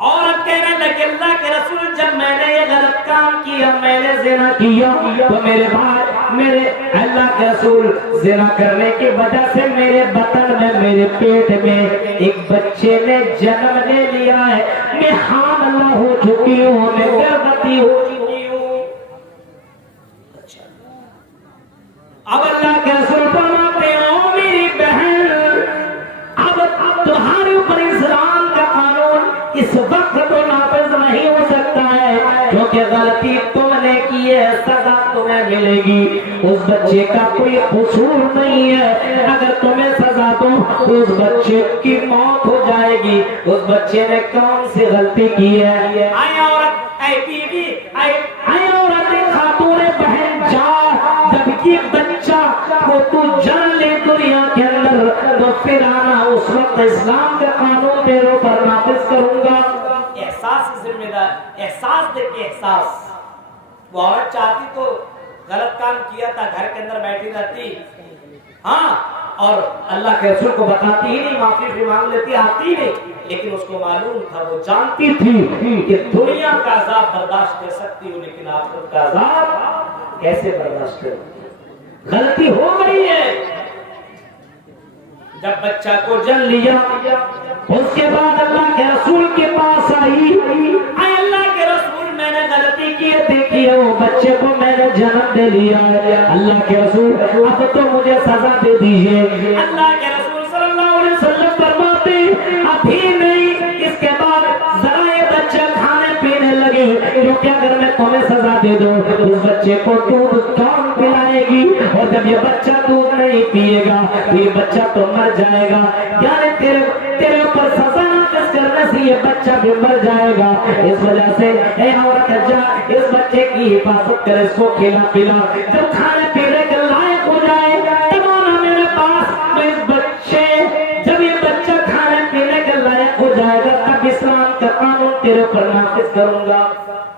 عورت کہنے لگے اللہ کے رسول جب میں نے یہ غلط کام کیا، میں نے زنا کیا، تو میرے بھائی، میرے اللہ کے رسول زنا کرنے کی وجہ سے میرے بطن میں، میرے پیٹ میں ایک بچے نے جنم لے لیا ہے، میں حاملہ ہو چکی ہوں، میں گربوتی ہو چکی ہوں۔ اب اللہ کے رسول فرماتے ہیں او میری بہن، اب تمہارے اوپر اسلام کا قانون اس وقت تو نافذ نہیں ہو سکتا ہے، کیونکہ غلطی تم نے کی ہے، سزا تمہیں ملے گی، اس بچے کا کوئی قصور نہیں ہے، اگر تمہیں سزا دو تو اس بچے کی موت ہو جائے گی، اس بچے نے کون سی غلطی کی ہے؟ اے عورت، اے بیوی، اے عورت، خاتون بہن، جا جب یہ بچہ کو تو جان لے دنیا کے اندر تو پھر آنا، اس وقت اسلام کا قانون تیرے اوپر نافذ کروں گا۔ احساس ذمہ دار، احساس دیکھیں، احساس وہ عورت چاہتی تو غلط کام کیا تھا، گھر کے اندر بیٹھی رہتی، ہاں، اور اللہ کے رسول کو بتاتی ہی نہیں، معافی بھی مانگ لیتی، آتی ہی نہیں، لیکن اس کو معلوم تھا، وہ جانتی تھی کہ دنیا کا عذاب برداشت کر سکتی ہوں لیکن آخرت کا عذاب کیسے برداشت کروں؟ غلطی ہو گئی ہے۔ جب بچہ کو جن لیا اس کے بعد اللہ کے رسول کے پاس آئی، اے اللہ کے رسول میں نے غلطی کی ہے، دیکھیے وہ بچے کو میں نے جنم دے لیا ہے، اللہ کے رسول اب تو مجھے سزا دے دیجیے۔ اللہ کے رسول صلی اللہ علیہ وسلم فرماتے ابھی نہیں، اس کے بعد ذرا یہ بچہ کھانے پینے لگے کیونکہ اگر میں تمہیں سزا دے دوں اس بچے کو دودھ کون پلائے گی، اور جب یہ بچہ دودھ نہیں پیے گا یہ بچہ تو مر جائے گا، یعنی تیرے اوپر سزا نافذ کرنے سے یہ بچہ بھی مر جائے گا، اس وجہ سے اے عورت جا اس بچے کی حفاظت کر، اس کو کھلا پلا، جب کھانے پینے کے لائق ہو جائے تب آنا میرے پاس، میں اس بچے جب یہ بچہ کھانے پینے کے لائق ہو جائے گا تب اسلام کا قانون تیرے پر نافذ کروں گا۔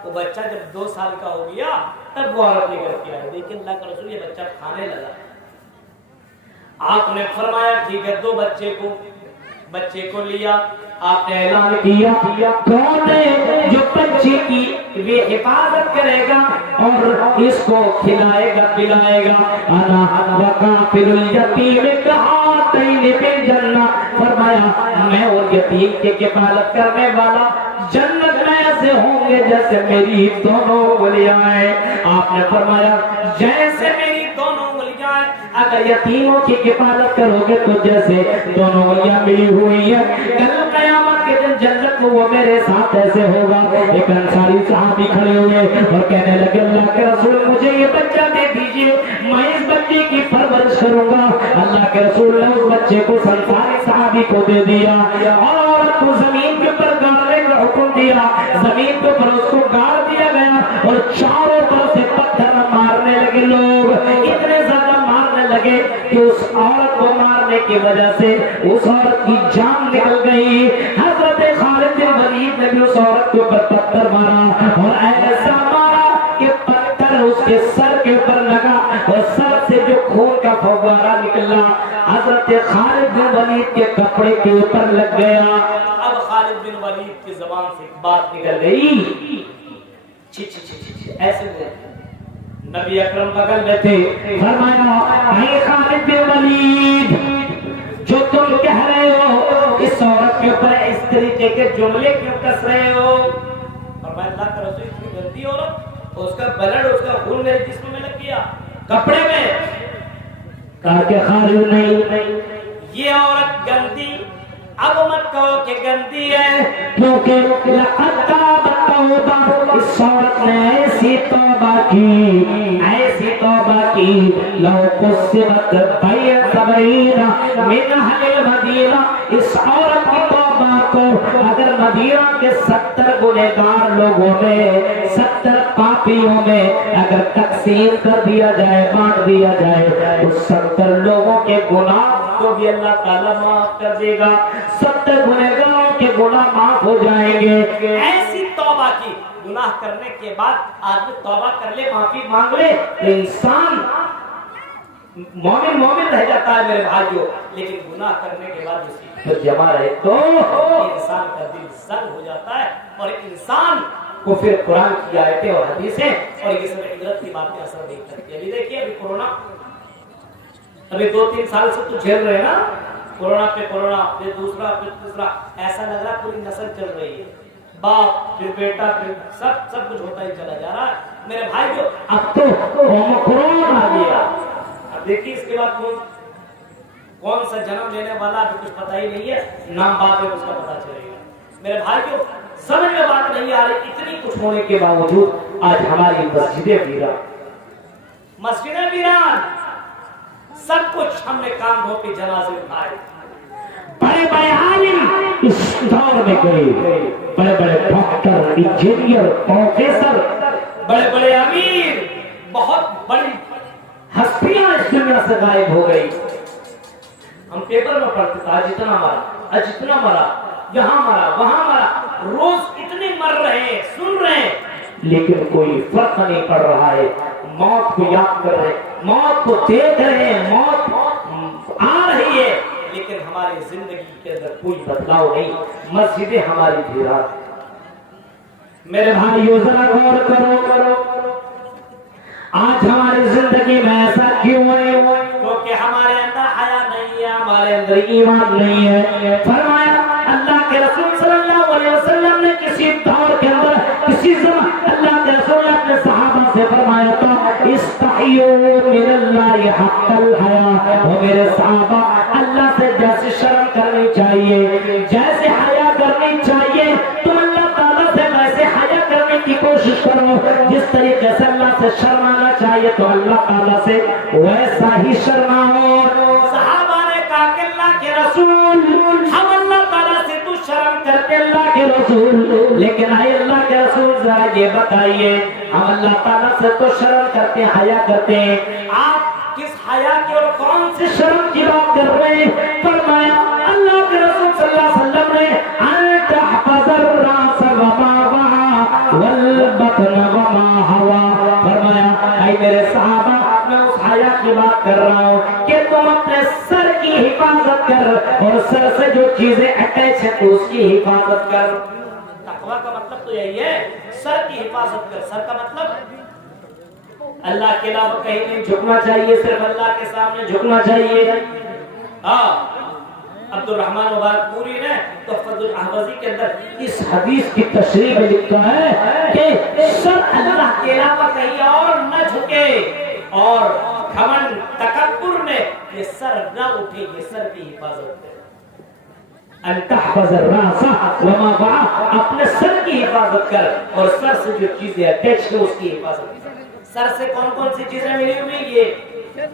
وہ بچہ جب 2 سال کا ہو گیا تب وہ عورت لے کر کے آئی، لیکن اللہ کا رسول یہ بچہ کھانے لگا، آپ نے فرمایا ٹھیک ہے، 2 بچے کو لیا، آپ نے اعلان کیا کون ہے جو بچے کی بھی حفاظت کرے گا اور اس کو کھلائے گا پلائے گا، انا وکافل الیتیم کہاتین فی الجنہ، فرمایا میں اور یتیم کی کفالت کرنے والا جنت میں ایسے ہوں گے جیسے میری دونوں انگلیاں ہیں۔ آپ نے فرمایا جیسے میری دونوں انگلیاں ہیں، اگر یتیموں کی کفالت کرو گے تو جیسے دونوں انگلیاں ملی ہوئی ہیں، کل قیامت کے دن جنت میں وہ میرے ساتھ ایسے ہوگا۔ ایک انصاری صحابی کھڑے ہوئے اور کہنے لگے اللہ کے رسول مجھے یہ بچہ دے دیجئے، میں اس بچے کی پرورش کروں گا۔ اللہ کے رسول نے اس بچے کو انصاری صحابی کو دے دیا اور عورت کو زمین کے اوپر گاڑنے کا حکم دیا، زمین کے اوپر اس کو گاڑ دیا گیا اور چاروں طرف سے پتھر مارنے لگے، لوگ اتنے زیادہ مارنے لگے کہ اس عورت کو مارنے کی وجہ سے اس عورت کی جان نکل گئی۔ حضرت خالد بن ولید نے بھی اس عورت کے اوپر پتھر مارا اور ایسا مارا کہ پتھر اس کے سر کے اوپر لگا اور سر سے جو خون کا فوارہ نکلا حضرت خالد بن ولید کے کپڑے کے اوپر لگ گیا۔ اب خالد بن ولید کی زبان سے بات نکل گئی، چھی چھی چھی چھی ایسے ہوئے۔ نبی اکرم بغل میں تھے، فرمایا اے خالد بن ولید جو تم کہہ رہے ہو اس عورت کے اوپر اس طریقے کے جملے کیوں کس رہے ہو؟ فرمایا اللہ کا رسول اتنی گندی عورت، اس کا بلڈ اس کا خون میرے جسم میں لگ گیا کپڑے میں۔ کہا کہ خالد نہیں، یہ عورت گندی اب مت کہو کہ گندی ہے، کیونکہ لقد تابت توبہ، اس عورت نے ایسی توبہ کی، ایسی توبہ کی، لو قسمت بین سبعین من اہل المدینہ، اس عورت کی توبہ کو اگر مدینہ کے 70 گنہگار لوگوں میں 70 پاپیوں میں اگر تقسیم کر دیا جائے، بانٹ دیا جائے، اس 70 لوگوں کے گناہ کو بھی اللہ تعالیٰ معاف کر دے گا، 70 گنہگاروں کے گناہ معاف ہو جائیں گے۔ ایسی توبہ کی، گناہ کرنے کے بعد آدمی توبہ کر لے، معافی مانگ لے تو انسان مومن رہ جاتا ہے میرے بھائیوں، لیکن گناہ کرنے کے بعد اسی جمع رہے تو انسان کا دل سن ہو جاتا ہے اور انسان کو پھر قرآن کی آیتیں اور حدیثیں اور یہ سب عبرت کی باتیں اثر نہیں کرتی۔ ابھی دیکھیے ابھی کورونا، ابھی 2-3 سال سے تو جھیل رہے ہیں نا، کورونا پہ کورونا، پھر دوسرا پھر تیسرا، ایسا لگ رہا پوری نسل چل رہی ہے، باپ پھر بیٹا پھر سب کچھ ہوتا ہی چلا جا رہا ہے میرے بھائی جو۔ اب تو اومیکرون آ گیا، اب دیکھیے اس کے بعد کون سا جنم لینے والا ابھی کچھ پتہ ہی نہیں ہے، نام بعد میں اس کا پتہ چلے گا میرے بھائی جو۔ سمجھ میں بات نہیں آ رہی، اتنی کچھ ہونے کے باوجود آج ہماری مسجدیں ویران، سب کچھ ہم نے کام ہو کے جنازے اٹھائے، بڑے بڑے عالم اس دور میں گئے، بڑے بڑے ڈاکٹر، انجینئر، پروفیسر، بڑے بڑے امیر، بہت بڑی ہستیاں اس دنیا سے غائب ہو گئی۔ ہم پیپر میں پڑھتے تھے آج اتنا مرا، آج اتنا مرا، یہاں مرا وہاں مرا، روز اتنے مر رہے ہیں، سن رہے ہیں، لیکن کوئی فرق نہیں پڑ رہا ہے. موت کو یاد کر رہے, موت کو دیکھ رہے ہیں, موت آ رہی ہے, لیکن ہماری زندگی کے اندر کوئی بدلاؤ نہیں. مسجدیں ہماری ویران. میرے بھائیو ذرا غور کرو, آج ہماری زندگی میں ایسا کیوں ہے؟ کیونکہ ہمارے اندر حیا نہیں ہے, ہمارے اندر ایمان نہیں ہے. فرمایا اللہ کے رسول صلی اللہ علیہ وسلم نے کسی دور کے اندر, کسی زمان اللہ کے رسول نے اپنے صحابہ سے فرمایا تھا استحیوا من اللہ حق الحیا. وہ میرے صحابہ, اللہ سے جیسے شرم کرنی چاہیے, جیسے حیا کرنی چاہیے, تم اللہ تعالیٰ سے ویسے حیا کرنے کی کوشش کرو. جس طریقے سے اللہ سے شرمانا چاہیے تو اللہ تعالیٰ سے ویسا ہی شرماؤ. صحابہ نے کہا کہ اللہ کے رسول, ہم اللہ تعالیٰ سے تو شرم کرتے اللہ کے رسول, لیکن اے اللہ کے رسول ذرا یہ بتائیے, ہم اللہ تعالیٰ سے تو شرم کرتے ہیں, حیا کرتے ہیں, آپ کس حیا کی اور کون سے شرم کی بات کر رہے ہیں؟ فرمایا اللہ کے رسول صلی اللہ علیہ وسلم نے ان تحفظ الراس وما وعى والبطن وما هوى. فرمایا اے میرے صحابہ, میں اس حیا کی بات کر رہا ہوں کہ تم اپنے سر کی حفاظت کر, اور سر سے جو چیزیں اٹیچ ہیں تو اس کی حفاظت کر. تقویٰ کا مطلب تو یہی ہے, سر کی حفاظت کر. سر کا مطلب اللہ کے علاوہ کہیں نہیں جھکنا چاہیے, صرف اللہ کے سامنے جھکنا چاہیے. عبد الرحمن مبارک پوری نے تحفظ الاحوذی کے اندر اس حدیث کی تشریح میں لکھا ہے کہ سر اللہ کے علاوہ کہیں اور نہ جھکے, اور گھمنڈ تکبر میں یہ سر نہ اٹھے, یہ سر کی حفاظت ہے. ان تحفظ الراس وما وعى, اپنے سر کی حفاظت کر, اور سر سے جو چیزیں اٹیچ ہیں اس کی حفاظت کر. سر سے کون کون سی چیزیں ملی ہوئی؟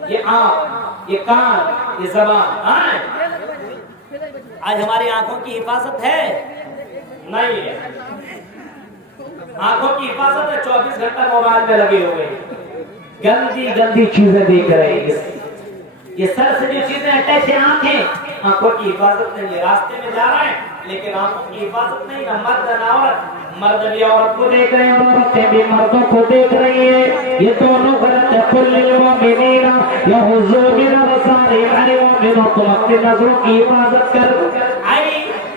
یہ آنکھ, یہ کان, یہ زبان. آج ہماری آنکھوں کی حفاظت ہے نہیں ہے. آنکھوں کی حفاظت ہے, 24 گھنٹہ موبائل میں لگے ہوئے, گندی گندی چیزیں دیکھ رہے ہیں. یہ سر سے جو چیزیں اٹیچ ہیں, آنکھیں, آنکھوں کی حفاظت نہیں ہے. راستے میں جا رہے ہیں لیکن آنکھوں کی حفاظت نہیں, نہ مرد نہ عورت. مرد بھی عورت کو دیکھ رہے ہیں, عورتیں بھی مردوں کو دیکھ رہی ہیں. یہ دونوں غلط ہے. قل للمؤمنین یغضوا من ابصارہم, اے مومنوں تم اپنی نظروں کی حفاظت کر. اے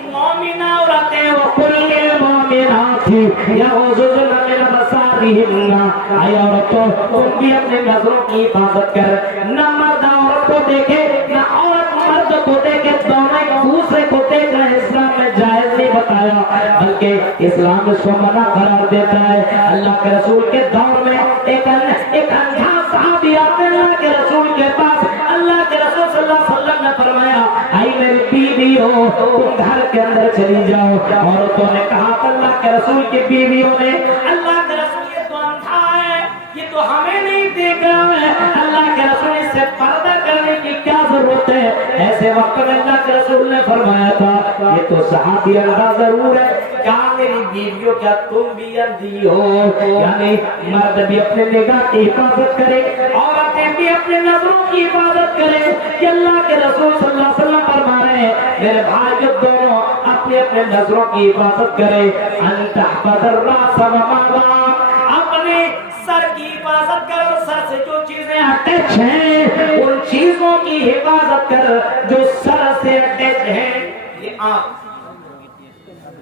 مومنہ عورتیں, وقل للمؤمنات یغضضن من ابصارہن, اے عورتوں تم بھی اپنی نظروں کی حفاظت کر. نہ مرد عورت کو دیکھے, نہ عورت مرد کو دیکھے, دونوں ایک دوسرے کو دیکھ رہے. اسلام میں جائز نہیں بتایا, بلکہ اسلام اس کو منع قرار دیتا ہے. اللہ کے رسول کے دور میں ایک اندھا صحابی آتے اللہ کے رسول کے پاس. اللہ کے رسول صلی اللہ علیہ وسلم نے فرمایا اے میری بیوی ہو, تم گھر کے اندر چلی جاؤ. عورتوں نے کہا اللہ کے رسول کی بیویوں نے, اللہ کے رسول یہ تو اندھا ہے, یہ تو ہمیں نہیں دیکھ رہا ہے, اللہ کے رسول اس سے پردہ کرنے کی کیا ضرورت ہے؟ ایسے وقت میں اللہ کے رسول نے فرمایا تھا یہ تو صحابی اندھا ضرور ہے, کیا میری بیویوں کیا تم بھی اندھی ہو؟ یعنی مرد بھی اپنے نگاہ کی حفاظت کرے, عورتیں بھی اپنے نظروں کی حفاظت کرے. کہ اللہ کے رسول صلی اللہ علیہ وسلم فرما رہے ہیں میرے بھائی دونوں اپنے اپنے نظروں کی حفاظت کرے. ان تحفظ الراس وما وعى, اپنے سر کی حفاظت کر, اور سر سے جو چیزیں اٹیچ ہیں ان چیزوں کی حفاظت کر جو سر سے اٹیچ ہیں. یہ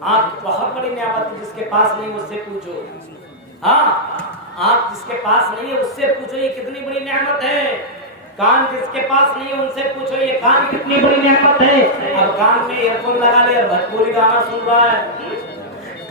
آنکھ بہت بڑی نعمت ہے, جس کے پاس نہیں اس سے پوچھو. آنکھ جس کے پاس نہیں ہے اس سے پوچھو یہ کتنی بڑی نعمت ہے. کان جس کے پاس نہیں ہے ان سے پوچھو یہ کان کتنی بڑی نعمت ہے. اب کان میں ایئر فون لگا لیا, بھوجپوری گانا سن رہا ہے,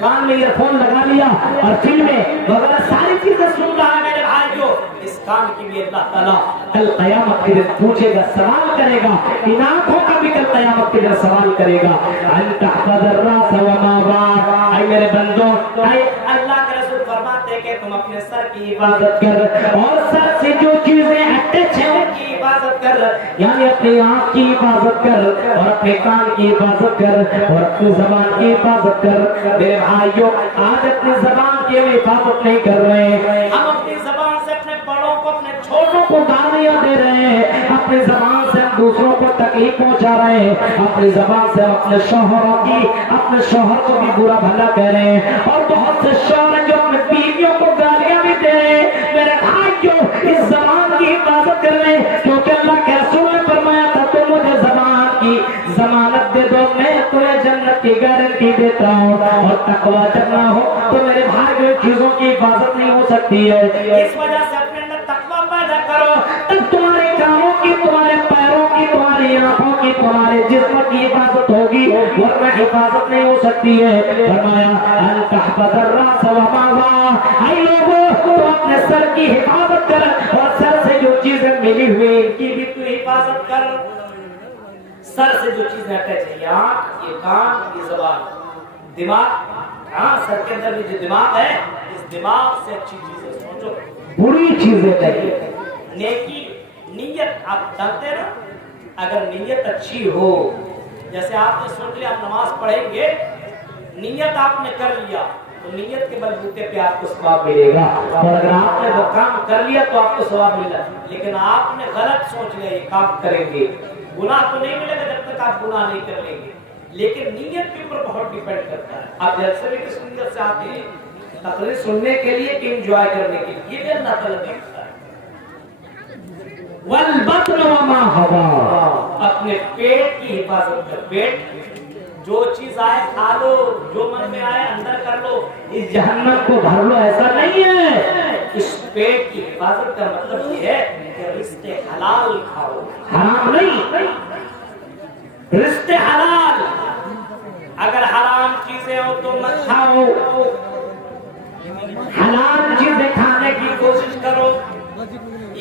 کان میں ایئر فون لگا لیا اور فلمیں وغیرہ ساری چیزیں سن رہا ہے. میرے بھائیو اس کان کی بھی اللہ تعالیٰ کل قیامت کے دن پوچھے گا, سوال کرے گا. ان آنکھوں کا بھی کل قیامت کے دن سوال کرے گا. ان تحفظ الراس وما وعى, اے میرے بندوں, اے اللہ کے رسول فرماتے ہیں کہ تم اپنے سر کی حفاظت کر, اور سر سے جو چیزیں اٹیچ ہیں ان کی حفاظت کر. یعنی اپنی آنکھ کی حفاظت کر, اور اپنے کان کی حفاظت کر, اور اپنی زبان کی حفاظت کر. میرے بھائیوں آج اپنی زبان کی حفاظت نہیں کر رہے. ہم اپنی زبان سے اپنے بڑوں کو, اپنے چھوٹوں کو گالیاں دے رہے ہیں. اپنی زبان سے ہم دوسروں کو تکلیف پہنچا رہے ہیں. اپنی زبان سے ہم اپنے شوہر کو بھی برا بھلا کہہ رہے ہیں. اور بہت سے شوہر جو اپنے بیویوں کو جو اس زبان کی حفاظت کر لے، کیونکہ اللہ کے رسول نے فرمایا تھا تو مجھے زبان کی ضمانت دے دو، میں تمہیں جنت کی گارنٹی دیتا ہوں، اور تقویٰ جب نہ ہو تو میرے بھائی چیزوں کی حفاظت نہیں ہو سکتی ہے۔ اس وجہ سے اپنے اندر تقویٰ پیدا کرو، تب تمہارے کانوں کی، تمہارے پیروں کی، تمہاری آنکھوں کی، تمہارے جسم کی حفاظت ہوگی، ورنہ حفاظت نہیں ہو سکتی ہے۔ فرمایا ان تحفظ الراس وما وعى، اے لوگوں تو اپنے سر کی حفاظت کر، اور سر سے جو چیزیں ملی ہوئی ان کی بھی تو حفاظت کر۔ سر سے جو چیزیں اٹیچ ہیں، یہ آنکھ، یہ کان، یہ زبان، دماغ، ہاں سر کے اندر بھی جو دماغ ہے، اس دماغ سے اچھی چیزیں سوچو، بری چیزیں نہیں۔ نیکی، نیت آپ جانتے نا، اگر نیت اچھی ہو، جیسے آپ نے سوچ لیا آپ نماز پڑھیں گے، نیت آپ نے کر لیا تو نیت کے بلبوتے پہ آپ کو ثواب ملے گا، اور اگر آپ نے وہ کام کر لیا تو آپ کو ثواب ملا، لیکن آپ نے غلط سوچ لیا یہ کام کریں گے، گناہ تو نہیں ملے گا جب تک آپ گناہ نہیں کر لیں گے، لیکن نیت کے اوپر بہت ڈیپینڈ کرتا ہے۔ آپ جلسے میں کس نیت سے آتے ہیں؟ تقریر سننے کے لیے کہ انجوائے کرنے کے لیے؟ یہ بھی اللہ تعالیٰ دیکھتا ہے۔ والبطن وما حوى، اپنے پیٹ کی حفاظت کر۔ پیٹ جو چیز آئے کھا لو، جو من میں آئے اندر کر لو، اس جہنم کو بھر لو، ایسا نہیں ہے۔ اس پیٹ کی حفاظت کا مطلب یہ ہے کہ رزق حلال کھاؤ، حرام نہیں، رزق حلال۔ اگر حرام چیزیں ہو تو مت کھاؤ، حلال چیزیں کھانے کی کوشش کرو۔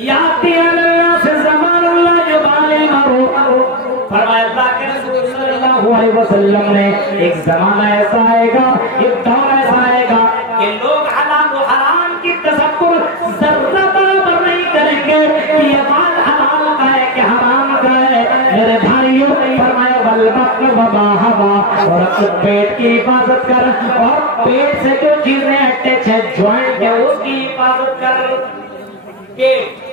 یاتی اللہ سے زمان اللہ جو بالے مرو، فرمایا اللہ کے رسول صلی اللہ علیہ وسلم نے ایک زمانہ ایسا آئے گا، ایک دور ایسا آئے گا کہ لوگ حلال و حرام کی تصور ذرہ برابر نہیں کریں گے کہ یہ مال حلال کا ہے کہ حرام کا ہے۔ میرے بھائیوں، فرمایا والبطن وما حوى، اور اپنے پیٹ کی حفاظت کر، اور پیٹ سے جو چیزیں اٹیچ ہے، جوائنٹ ہے، اس کی حفاظت کر۔ پیٹ،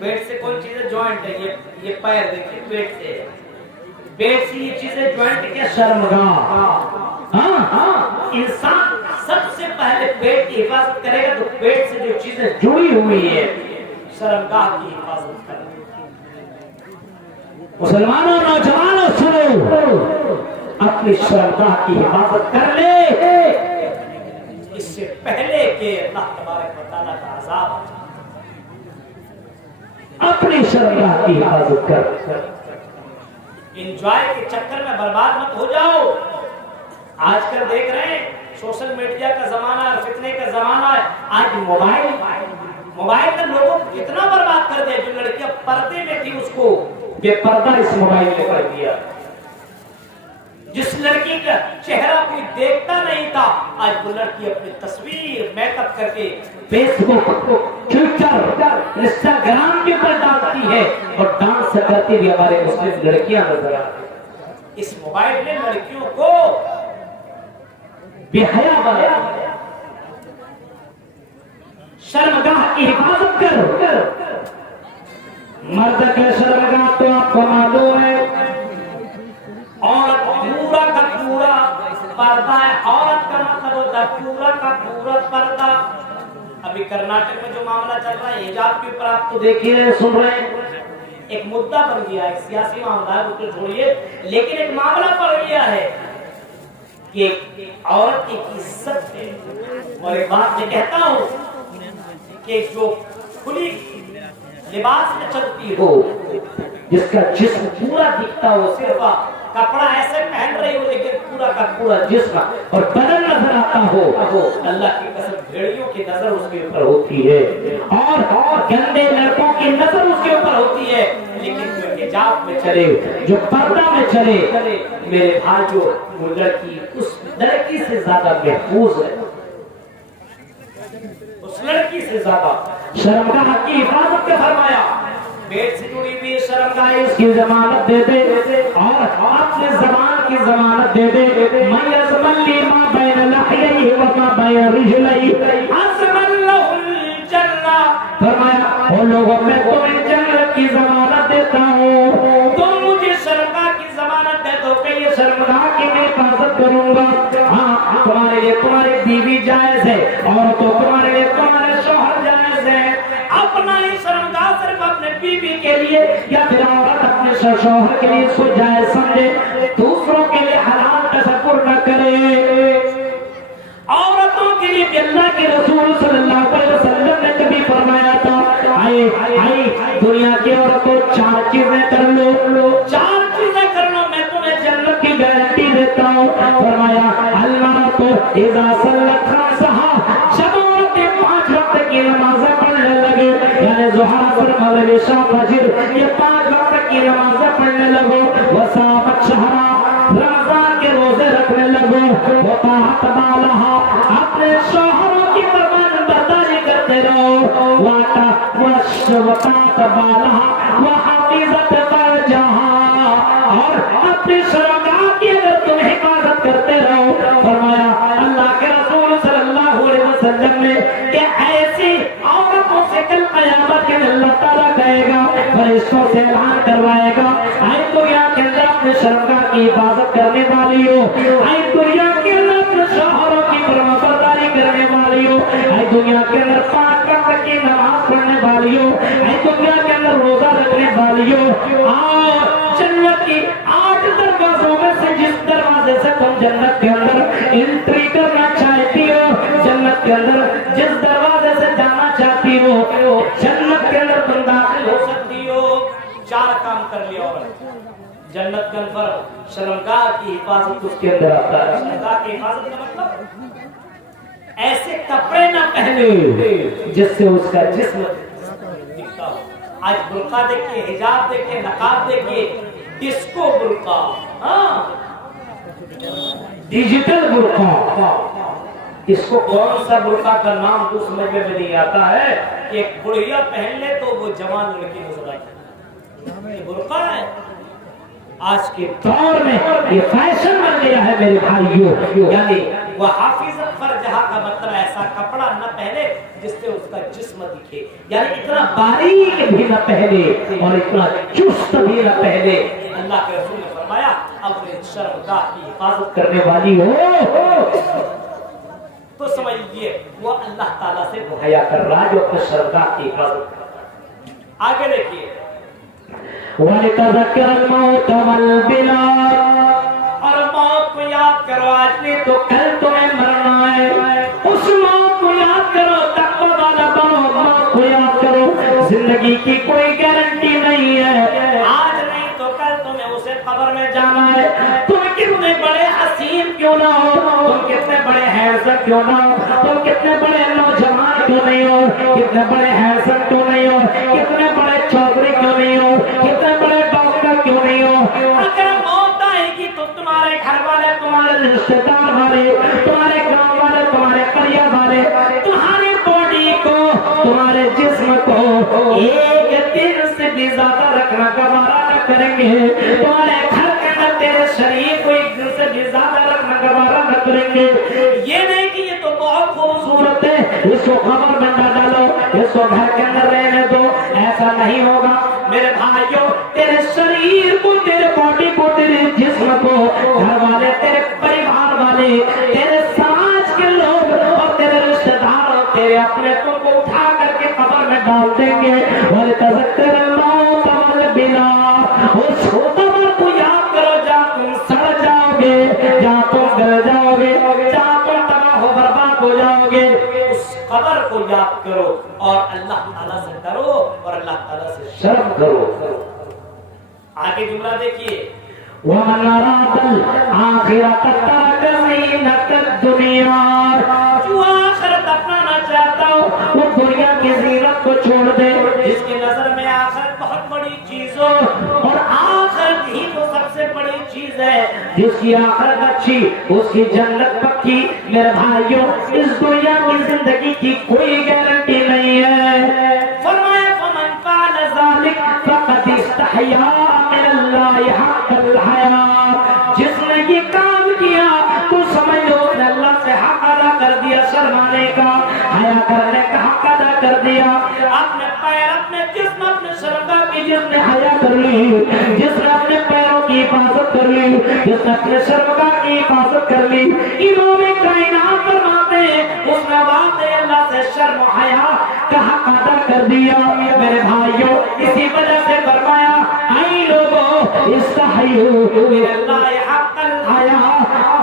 پیٹ سے کون چیزیں جوائنٹ ہے؟ یہ پیر دیکھیں، پیٹ سے، پیٹ سے یہ چیزیں جوائنٹ کیا؟ شرمگاہ۔ ہاں، انسان سب سے پہلے پیٹ کی حفاظت کرے گا تو پیٹ سے جو چیزیں جڑی ہوئی ہے، شرمگاہ کی حفاظت کرے۔ مسلمانوں، نوجوانوں سنو، اپنی شرمگاہ کی حفاظت کر لے، اس سے پہلے کہ اللہ تبارک و تعالیٰ کا عذاب۔ اپنی شرمگاہ کی حفاظت کر۔ انجوائے کے چکر میں برباد مت ہو جاؤ۔ آج کل دیکھ رہے ہیں سوشل میڈیا کا زمانہ ہے، فتنے کا زمانہ ہے۔ آج موبائل نے لوگوں کو کتنا برباد کر دیا۔ جو لڑکیاں پردے میں تھی اس کو بے پردہ اس موبائل نے کر دیا۔ جس لڑکی کا چہرہ کوئی دیکھتا نہیں تھا، آج وہ لڑکی اپنی تصویر میک اپ کر کے فیس بک، ٹویٹر، انسٹاگرام کے پر ڈالتی ہے، اور ڈانس کرتی بھی ہمارے مسلم لڑکیاں نظر آتی ہیں۔ اس موبائل نے لڑکیوں کو بے حیا بنا۔ شرمگاہ کی حفاظت کر۔ مرد کے شرمگاہ تو آپ کو معلوم ہے، عورت پورا کا پورا پردہ ہے۔ عورت کا مطلب ہوتا ہے پورا کا پورا پردہ۔ ابھی کرناٹک میں جو معاملہ چل رہا ہے حجاب کے اوپر، آپ تو دیکھیے، سن رہے ہیں، ایک مدعا بن گیا ہے، سیاسی معاملہ ہے، اس کو چھوڑیے، لیکن ایک معاملہ پڑ گیا ہے کہ عورت کی عزت ہے۔ اور ایک بات میں کہتا ہوں کہ جو کھلی لباس میں چلتی ہو، جس کا جسم پورا دکھتا ہو، صرف کپڑا ایسے پہن رہی ہو لیکن پورا کا پورا جسم اور بدن نظر آتا ہو، اللہ کی قسم بھیڑیوں کی نظر اس کے اوپر ہوتی ہے، اور گندے لڑکوں کی نظر اس کے اوپر ہوتی ہے۔ لیکن جو حجاب میں چلے، جو پردہ میں چلے، میرے بھائیو، وہ لڑکی اس لڑکی سے زیادہ محفوظ ہے، اس لڑکی سے زیادہ۔ شرمگاہ کی حفاظت کا فرمایا، پیٹ سے جڑی ہوئی شرمگاہ اس کی ضمانت دے دے، اور اپنے زبان کی ضمانت دے دے۔ من یضمن لی ما بین لحیہ وما بین رجلیہ اضمن لہ الجنہ، فرمایا وہ لوگوں میں تمہیں جنت کی ضمانت دیتا ہوں، تم مجھے شرمگاہ کی ضمانت دے دو کہ یہ شرمگاہ کی میں حفاظت کروں گا۔ ہاں، تمہارے لیے تمہاری بیوی جائز ہے، اور تو تمہارے لیے تمہارے شوہر جائز ہے۔ اب اپنا ہی شرمگاہ صرف اپنے بیوی کے لیے یا پھر عورت اپنے شوہر کے لیے اس کو جائز سمجھے، دوسروں کے لیے حلال تصور نہ کرے۔ عورتوں کے لیے بھی اللہ کے رسول صلی اللہ علیہ وسلم نے کبھی فرمایا تھا، دنیا کی عورتوں 4 چیزیں کر لو، 4 چیزیں کر لو، میں تمہیں جنت کی گارنٹی دیتا ہوں۔ فرمایا المرأۃ اذا صلت خمسها، جب عورتیں 5 وقت کی نمازیں پڑھنے لگے، یعنی ظہر عصر مغرب عشاء فجر، یہ 5 وقت کی نمازیں پڑھنے لگو، وصامت شہرا، رمضان کے روزے رکھنے لگو، وطاعت بالہا، اپنے شوہروں کی فرمان برداری کرتے رہو، وطاعت بالہا وحافظت فرجہا، اور اپنی شرمگاہ کی اگر تم حفاظت کرتے رہو۔ فرمایا اللہ کے رسول صلی اللہ علیہ وسلم نے کہ ایسی عورتوں سے کل قیامت کے دن اللہ تعالیٰ کہے گا، فرشتوں سے اعلان کروائے گا، اے دنیا کے اندر اپنے شرمگاہ کی حفاظت کرنے والی ہو، اے دنیا کے اندر اپنے شوہروں کی فرمانبرداری کرنے والی ہو، اے دنیا کے اندر 5 وقت کی نماز پڑھنے والی ہو، اے دنیا کے اندر روزہ رکھنے والی ہو، اور جنت کی 8 دروازوں میں سے جس دروازے سے تم جنت کے اندر انٹری کرنا چاہتی ہو، جنت کے اندر جس دروازے سے جانا چاہتی ہو، جنت کے اندر تم داخل ہو سکتی ہو۔ 4 کام کر لیا اور جنت کے اندر شرمگاہ کی حفاظت اس کے اندر آتا ہے۔ شرمگاہ کی حفاظت کا مطلب ایسے کپڑے نہ پہنے جس سے اس کا جسم دکھتا ہو۔ آج برقع دیکھیے، حجاب دیکھیے، نقاب دیکھیے، ڈسکو برقع، ڈیجیٹل برقع، اس کو کون سا برقع کا نام تو سمجھ میں نہیں آتا ہے کہ ایک بڑھیا پہن لے تو وہ جوان لڑکی نظر آتی ہے، یہ برقع ہے۔ آج کے دور میں یہ فیشن بن گیا ہے میرے بھائیوں، یعنی وہ حافظت فرجہا کا مطلب ایسا کپڑا نہ پہنے جس سے اس کا جسم دکھے، یعنی اتنا باریک بھی نہ پہنے اور اتنا چست بھی نہ پہنے۔ اللہ کے رسول نے فرمایا اپنے شرمگاہ کی حفاظت کرنے والی ہو تو سمجھ لیجیے وہ اللہ تعالیٰ سے حیا کر رہا ہے جو اپنے شرمگاہ کی حفاظت کر رہا ہے۔ آگے دیکھیے وَلِتَذَكِّرَ الْمَوْتَ وَالْبِلَادَ، اور موت کو یاد کرو، آج نہیں تو کل تمہیں مرنا ہے، اس موت کو یاد کرو، تقوی والا بنو، موت کو یاد کرو، زندگی کی کوئی گارنٹی نہیں ہے، آج نہیں تو کل تمہیں اسے قبر میں جانا ہے، تم کتنے بڑے حسین کیوں نہ ہو، تم کتنے بڑے ہینڈسم کیوں نہ ہو، تم کتنے بڑے نوجوان کیوں نہیں ہو، کتنے بڑے ہینڈسم کیوں نہیں ہو، کتنے بڑے چودھری کیوں نہیں ہو، کتنے بڑے ڈاکٹر کیوں نہیں ہو، اگر موت آئے گی تو تمہارے گھر والے، تمہارے رشتے دار والے، تمہارے گاؤں والے، تمہارے قریہ والے تمہاری باڈی کو، تمہارے جسم کو ایک دن سے بھی زیادہ رکھنا گوارا نہ کریں گے، تمہارے گھر کے اندر تیرے شریر کو ایک دن سے بھی زیادہ رکھنا گوارا نہ کریں گے۔ یہ نہیں کہ یہ تو بہت خوبصورت ہے اس کو قبر میں نہ ڈالو، اس کو گھر کے اندر رہنے دو، ایسا نہیں ہوگا میرے بھائیوں۔ تیرے شریر کو، تیرے باڈی کو، تیرے جسم کو گھر والے، تیرے پریوار والے، تیرے سماج کے لوگ اور تیرے رشتہ دار اور تیرے اپنے کو اٹھا کر کے قبر میں ڈال دیں گے۔ وَلِتَذَكِّرَ الْمَوْتَ وَالْبِلَا، اس قبر کو یاد کرو جہاں تم سڑ جاؤ گے، جہاں تم گل جاؤ گے، جہاں تم تباہ و برباد ہو جاؤ گے، اس قبر کو یاد کرو اور اللہ تعالیٰ سے ڈرو اور اللہ تعالیٰ سے شرم کرو۔ آگے جملہ دیکھیے وَمَنْ أَرَادَ الْآخِرَةَ تَرَكَ زِينَةَ الدُّنْيَا، جو آخرت اپنانا چاہتا ہو وہ دنیا کی زینت کو چھوڑ دے، جس کی نظر میں آخرت بہت بڑی چیز ہو، اور آخرت ہی تو سب سے بڑی چیز ہے، جس کی آخرت اچھی اس کی جنت پکی۔ میرے بھائیوں اس دنیا کی زندگی کی کوئی گارنٹی نہیں ہے۔ فرمایا فَمَنْ فَعَلَ ذَلِكَ فَقَدِ اسْتَحْيَا مِنَ اللَّهِ حَقَّ الْحَيَاءِ، جس نے یہ کام کیا تو سمجھ لو اس نے اللہ سے حق ادا کر دیا، شرمانے کا، حیا کرنے کا حق ادا کر دیا۔ اپنے پیر، اپنے جسم، اپنے شرمگاہ کی جس نے حیا کر لی، جس نے اپنے پیروں کی حفاظت کر لی، جس نے اپنے شرمگاہ کی حفاظت کر لی، امام کائنات فرماتے ہیں اس نے واقعی اللہ سے شرم و حیا کا حق ادا کر دیا میرے بھائیوں اسی وجہ سے فرمایا اے لوگوں استحیوا من اللہ حق الحیا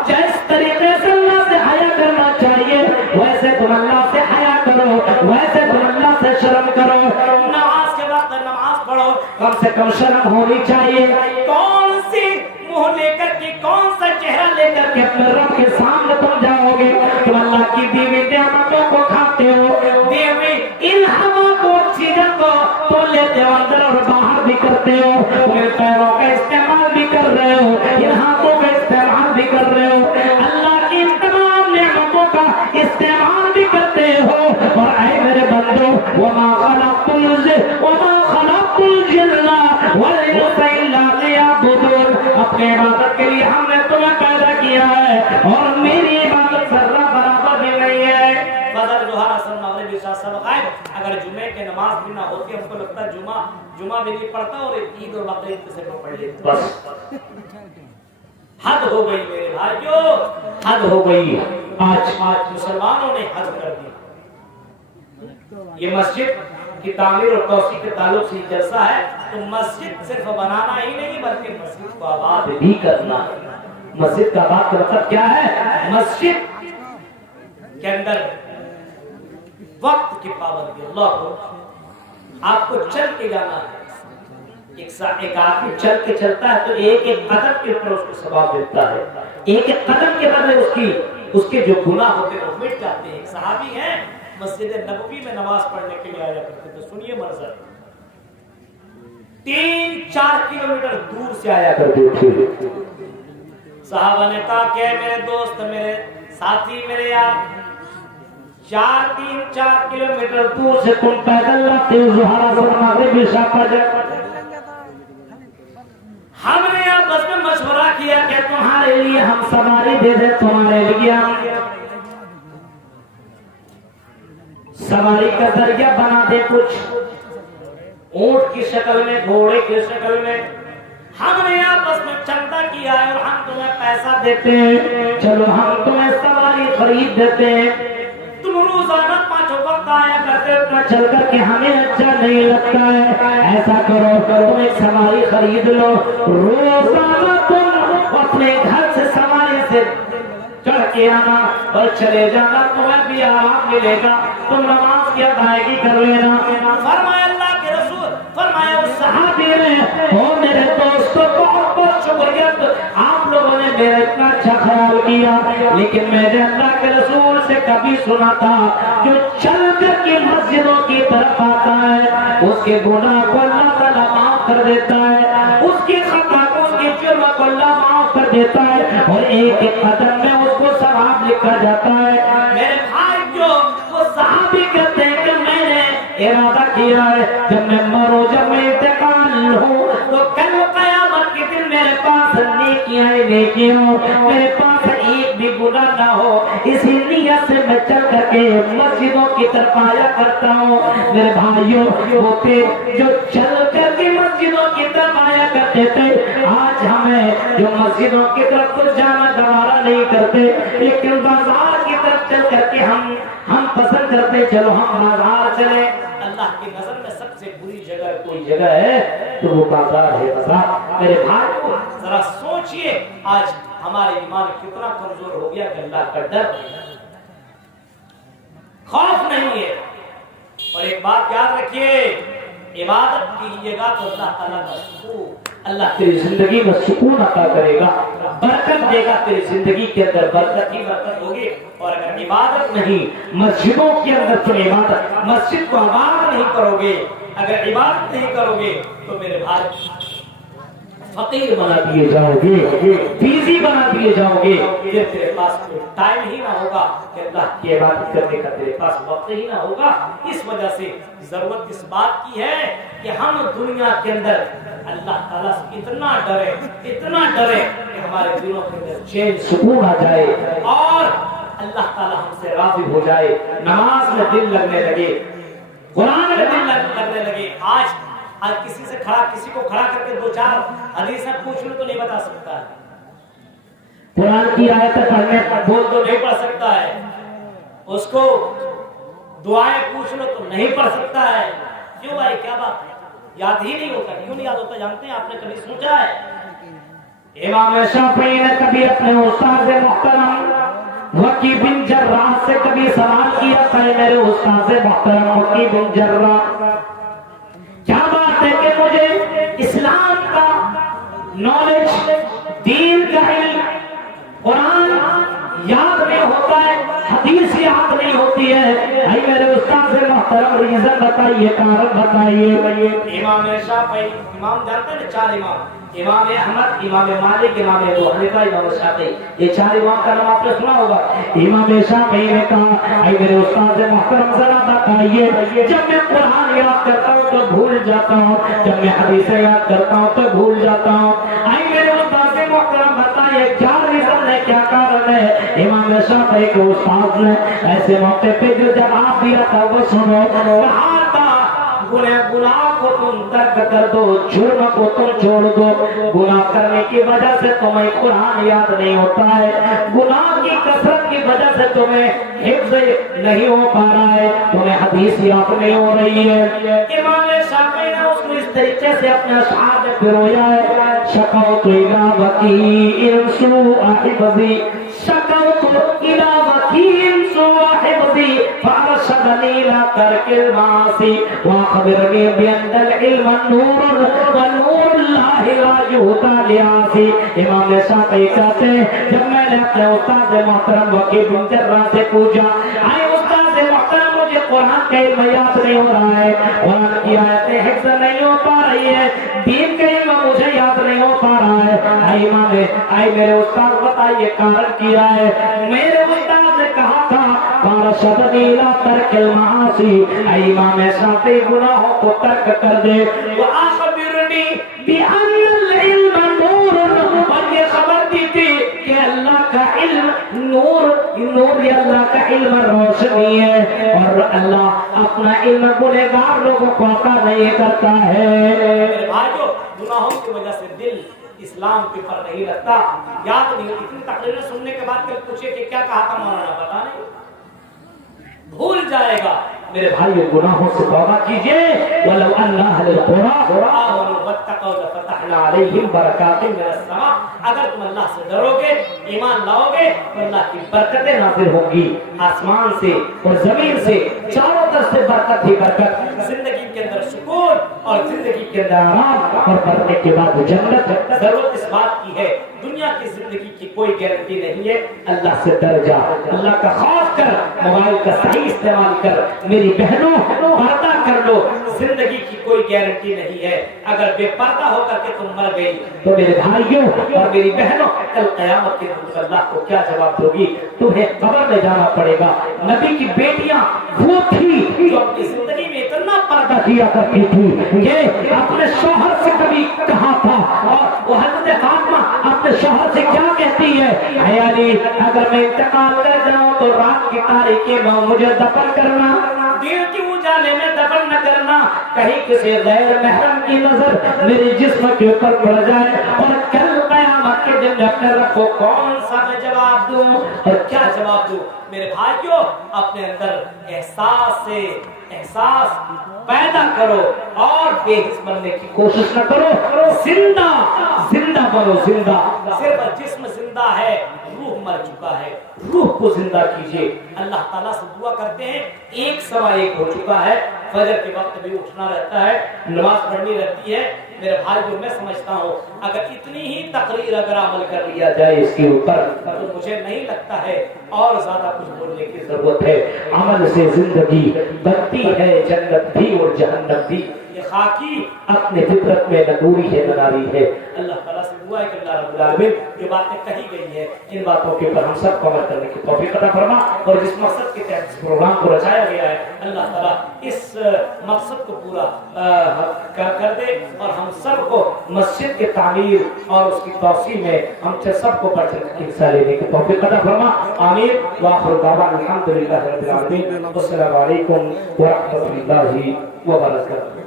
جس طریقے سے اللہ سے حیا کرنا چاہیے ویسے تم اللہ سے حیا کرو ویسے تم اللہ سے شرم کرو نماز کے وقت نماز پڑھو کم سے کم شرم ہونی چاہیے کون سی منہ لے کر کے کون سا چہرہ لے کر کے اپنے رب کے سامنے تم جاؤ گے تم اللہ کی دی ہوئی نعمتوں کو کھاتے ہو دی ہوئی ان ہوا کو آکسیجن کو تو لیتے ہو اندر اور باہر بھی کرتے ہو تمہیں پیروں کا استعمال بھی کر رہے ہو ان ہاتھوں کا استعمال بھی کر رہے ہو اللہ کی تمام نعمتوں کا استعمال بھی کرتے ہو اور اے میرے بندو وما خلقت الجن والانس الا ليعبدون اپنے عبادت کے لیے ہم نے تمہیں پیدا کیا ہے اور میری عبادت ذرہ برابر بھی نہیں ہے فجر ظہر عصر مغرب عشاء سب غائب اگر جمعے کی نماز بھی نہ ہوتی ہم کو لگتا ہے جمعہ بھی نہیں پڑھتا اور عید اور بقرعید سے پڑھ لیتے بس حد ہو گئی میرے بھائیو حد ہو گئی آج مسلمانوں نے حد کر دی یہ مسجد کی تعمیر اور توسیع کے تعلق سے جلسہ ہے تو مسجد صرف بنانا ہی نہیں بلکہ مسجد کو آباد بھی کرنا ہے مسجد کا آباد کا مطلب کیا ہے مسجد کے اندر وقت کی پابندی اللہ آپ کو چل کے جانا ہے ایک آدمی چل کے چلتا ہے تو ایک ایک قدم کے اوپر اس کو ثواب ملتا ہے ایک ایک قدم کے بدلے اس کے جو گناہ ہوتے ہیں وہ مٹ جاتے ہیں ایک صحابی ہیں مسجد نبوی میں نماز پڑھنے کے لیے آیا کرتے تھے سنیے منظر 3-4 کلومیٹر دور سے آیا کرتے تھے صحابہ نے کہا کہ میرے دوست میرے ساتھی میرے یار 3-4 کلومیٹر دور سے تم پیدل آتے ہو ظہر عصر مغرب عشاء فجر ہم نے آپس میں مشورہ کیا کہ تمہارے لیے ہم سواری دے دیں تمہارے لیے ہم سواری کا ذریعہ بنا دے کچھ اونٹ کی شکل میں گھوڑے کی شکل میں ہم نے آپس میں چندہ کیا ہے اور ہم تمہیں پیسہ دیتے ہیں چلو ہم تمہیں سواری خرید دیتے ہیں تم روزانہ 5 وقت آیا کرتے اتنا چل کر کے ہمیں اچھا نہیں لگتا ہے ایسا کرو تم ایک سواری خرید لو روزانہ تم اپنے گھر سے سواری سے چڑھ کے آنا اور چلے جانا تمہیں بھی آرام ملے گا تم نماز کی ادائیگی کر لینا فرمایا اللہ کے رسول فرمایا اس صحابی نے او میرے دوستو بہت بہت شکریہ آپ لوگوں نے میرا اتنا اچھا خیال کیا لیکن میں نے اللہ کے رسول سے کبھی سنا تھا جو چل کر کے مسجدوں کی طرف آتا ہے اس کے گناہ کو اللہ تعالیٰ معاف کر دیتا ہے اس کی خطا کو اس کی جرم کو اللہ معاف کر دیتا ہے اور ایک ایک قدم میں اس کو ثواب لکھا جاتا ہے میرے بھائی جو وہ صحابی کہتے ہیں کہ میں نے ارادہ کیا ہے جب میں مروں جب میں انتقال ہوں تو کل قیامت کے دن میرے پاس نیکیاں ہی نیکیاں ہوں میرے پاس ایک بھی گناہ نہ ہو اسی نیت سے میں چل کر کے مسجدوں کی طرف آیا کرتا ہوں میرے بھائیوں ہوتے جو چل کر کے مسجدوں کی طرف آیا کرتے تھے آج ہمیں جو مسجدوں کی طرف تو جانا گوارا نہیں کرتے لیکن بازار کی طرف چل کر کے ہم پسند کرتے چلو ہم بازار چلے اللہ کی نظر میں سب سے بری جگہ کوئی جگہ ہے تو وہ بازار ہے بازار میرے بھائیو ذرا سوچئے آج ہمارے ایمان کتنا کمزور ہو گیا کہ اللہ کا ڈر خوف نہیں ہے اور ایک بات یاد رکھیے عبادت کیجیے گا تو اللہ تعالیٰ کا سکون اللہ تیری زندگی میں سکون عطا کرے گا برکت دے گا تیری زندگی کے اندر برکت ہی برکت ہوگی اور اگر عبادت نہیں مسجدوں کے اندر تم عبادت مسجد کو آباد نہیں کرو گے اگر عبادت نہیں کرو گے تو میرے بھائی فقیر بنا دیے جاؤ گے بیزی بنا دیے جاؤ گے پھر تیرے پاس کوئی ٹائم ہی نہ ہوگا کہ اللہ کی عبادت کرنے کا تیرے پاس وقت ہی نہ ہوگا اس وجہ سے ضرورت اس بات کی ہے کہ ہم دنیا کے اندر اللہ تعالیٰ سے اتنا ڈرے کہ ہمارے دلوں کے اندر چین سکون آ جائے اور اللہ تعالیٰ ہم سے راضی ہو جائے نماز میں دل لگنے لگے قرآن میں دل لگنے لگے آج کسی کو کھڑا کر کے 2-4 حدیثیں پوچھ لو تو نہیں بتا سکتا ہے قرآن کی آیت پڑھنے بول تو نہیں پڑھ سکتا ہے اس کو دعائیں پوچھ لو تو نہیں پڑھ سکتا ہے کیوں بھائی کیا بات ہے؟ یاد ہی نہیں ہوتا. کیوں نہیں یاد ہوتا جانتے ہیں؟ آپ نے کبھی سوچا ہے؟ امام شافعی نے کبھی اپنے استاد محترم وکی بن جراح سے کبھی سوال کیا تھا، میرے استاد محترم وکی بن جراح کیا بات ہے کہ مجھے اسلام کا نالج، دین کا علم، قرآن یاد نہیں ہوتا ہے، حدیث یاد نہیں ہوتی ہے. بھائی میرے استاد سے محترم ریزن بتائیے، کارن بتائیے. امام شافعی، امام جانتے ہیں 4 امام، امام احمد، امام مالک، امام ابو حنیفہ، امام شافعی، یہ 4 امام کا نام آپ نے سنا ہوگا. امام شافعی نے کہا اے میرے استاد محترم ذرا بتائیے، جب میں قرآن یاد کرتا ہوں تو بھول جاتا ہوں، جب میں حدیثیں یاد کرتا ہوں تو بھول جاتا ہوں. اے میرے استاد محترم بتائیے کیا ریزن ہے، کیا کارن ہے؟ امام شافعی کے استاد نے ایسے موقع پہ جو جواب دیا تھا وہ سنو. کہا تھا گناہ کو تم ترک کر دو، جرم کو تم چھوڑ دو. گناہ کرنے کی وجہ سے تمہیں قرآن یاد نہیں ہوتا ہے، گناہ کی کثرت کی وجہ سے تمہیں حفظ نہیں ہو پا رہا ہے، تمہیں حدیث یاد نہیں ہو رہی ہے. امام شافعی نے اس کو اس طریقے سے اپنے اشعار میں پرویا ہے. شکوت الی وکیل سوء حفظی، شکوت الی وکیل سوء حفظی فارشدنی لا ترک المعاصی واخبرنی بان العلم نور ونور اللہ لا یؤتی لعاصی. امام شافعی کہتے ہیں جب میں نے اپنے استاد محترم وکیل بن جراح سے پوچھا اے استاد محترم مجھے قرآن کا علم یاد نہیں ہو رہا ہے، قرآن کی آیتیں حفظ نہیں ہو پا رہی ہے، دین کا علم مجھے یاد نہیں ہو پا رہا ہے، اے امام اے میرے استاد بتائیے کارن کیا ہے؟ میرے استاد نے کہا تھا فارشدنی لا ترک المعاصی، اے امام شافعی گناہوں کو ترک کر دے. واخبرنی بان العلم نور، اور یہ خبر دی تھی کہ اللہ کا علم نور، نور یہ اللہ کا علم روشنی ہے، اور اللہ اپنا علم گنہگار لوگوں کو عطا نہیں کرتا ہے. بھائیو گناہوں کی وجہ سے دل اسلام کے پر نہیں رکھتا، یاد نہیں. اتنی تقریریں سننے کے بعد پھر پوچھے کہ کیا کہا تھا مولانا، پتا نہیں، بھول جائے گا. میرے بھائیو گناہوں سے توبہ کیجئے. وَلَوْ أَنَّ أَهْلَ الْقُرَىٰ آمَنُوا وَاتَّقَوْا لَفَتَحْنَا عَلَيْهِمْ بَرَكَاتٍ مِّنَ السَّمَاءِ. اگر تم اللہ سے ڈرو گے، ایمان لاؤ گے تو اللہ کی برکتیں نازل ہوں گی آسمان سے اور زمین سے، چاروں طرف سے برکت ہی برکت. زندگی کے اندر سکون اور زندگی کے اندر آرام، اور مرنے کے بعد جنت. ضرورت اس بات کی ہے، دنیا کی زندگی کی کوئی گارنٹی نہیں ہے. اللہ سے ڈر جا، اللہ کا خوف کر، موبائل کا صحیح استعمال کر. میری بہنوں پردہ کر لو، زندگی کی کوئی گارنٹی نہیں ہے. اگر بے پردہ ہو کر کے تم مر گئی تو میرے بھائیوں اور میری بہنوں کل قیامت کے دن اللہ کو کیا جواب دو گی؟ تمہیں قبر میں جانا پڑے گا. نبی کی بیٹیاں وہ تھی جو اپنی زندگی میں اتنا پردہ کیا کرتی تھی کہ اپنے شوہر سے کبھی کہا تھا، اور وہ حضرت فاطمہ اپنے شوہر سے کیا کہتی ہے؟ اے علی اگر میں انتقال کر جاؤں تو رات کی تاریکی میں مجھے دفن کرنا، دن کی اجالے میں دفن نہ کرنا، کہیں کسی غیر محرم کی نظر میری جسم کے اوپر پڑ جائے، اور کل قیامت کے دن اپنے رب کو کون سا میں جواب دوں اور کیا جواب دوں؟ میرے بھائیوں اپنے اندر احساس پیدا کرو اور بے حس بننے کی کوشش نہ کرو. زندہ بنو، زندہ. صرف جسم زندہ ہے، روح مر چکا ہے. روح کو زندہ کیجئے. اللہ تعالیٰ سے دعا کرتے ہیں، 1:15 ہو چکا ہے، فجر کے وقت بھی اٹھنا رہتا ہے، نماز پڑھنی رہتی ہے. میرے بھائی جو میں سمجھتا ہوں اگر اتنی ہی تقریر اگر عمل کر لیا جائے اس کے اوپر تو مجھے نہیں لگتا ہے اور زیادہ کچھ بولنے کی ضرورت ہے. عمل سے زندگی بنتی ہے، جنت بھی اور جہنم بھی. یہ خاکی اپنے فطرت میں نوری ہے، ناری ہے. اللہ تعالیٰ سے دعا ہے کہ اللہ رب العالمین جو باتیں کہی گئی ہیں ان باتوں کے اوپر ہم سب کو عمل کرنے کی توفیق عطا فرما، اور جس مقصد کے تحت اس پروگرام کو رچایا گیا ہے اللہ تعالیٰ اس مقصد کو پورا کر دے، اور ہم سب کو مسجد کے تعمیر اور اس کی توسیع میں ہم سب کو بڑھ چڑھ کے حصہ لینے کی توفیق عطا فرما. آمین. وآخر دعوانا الحمدللہ رب العالمین. السلام علیکم ورحمۃ اللہ وبرکاتہ.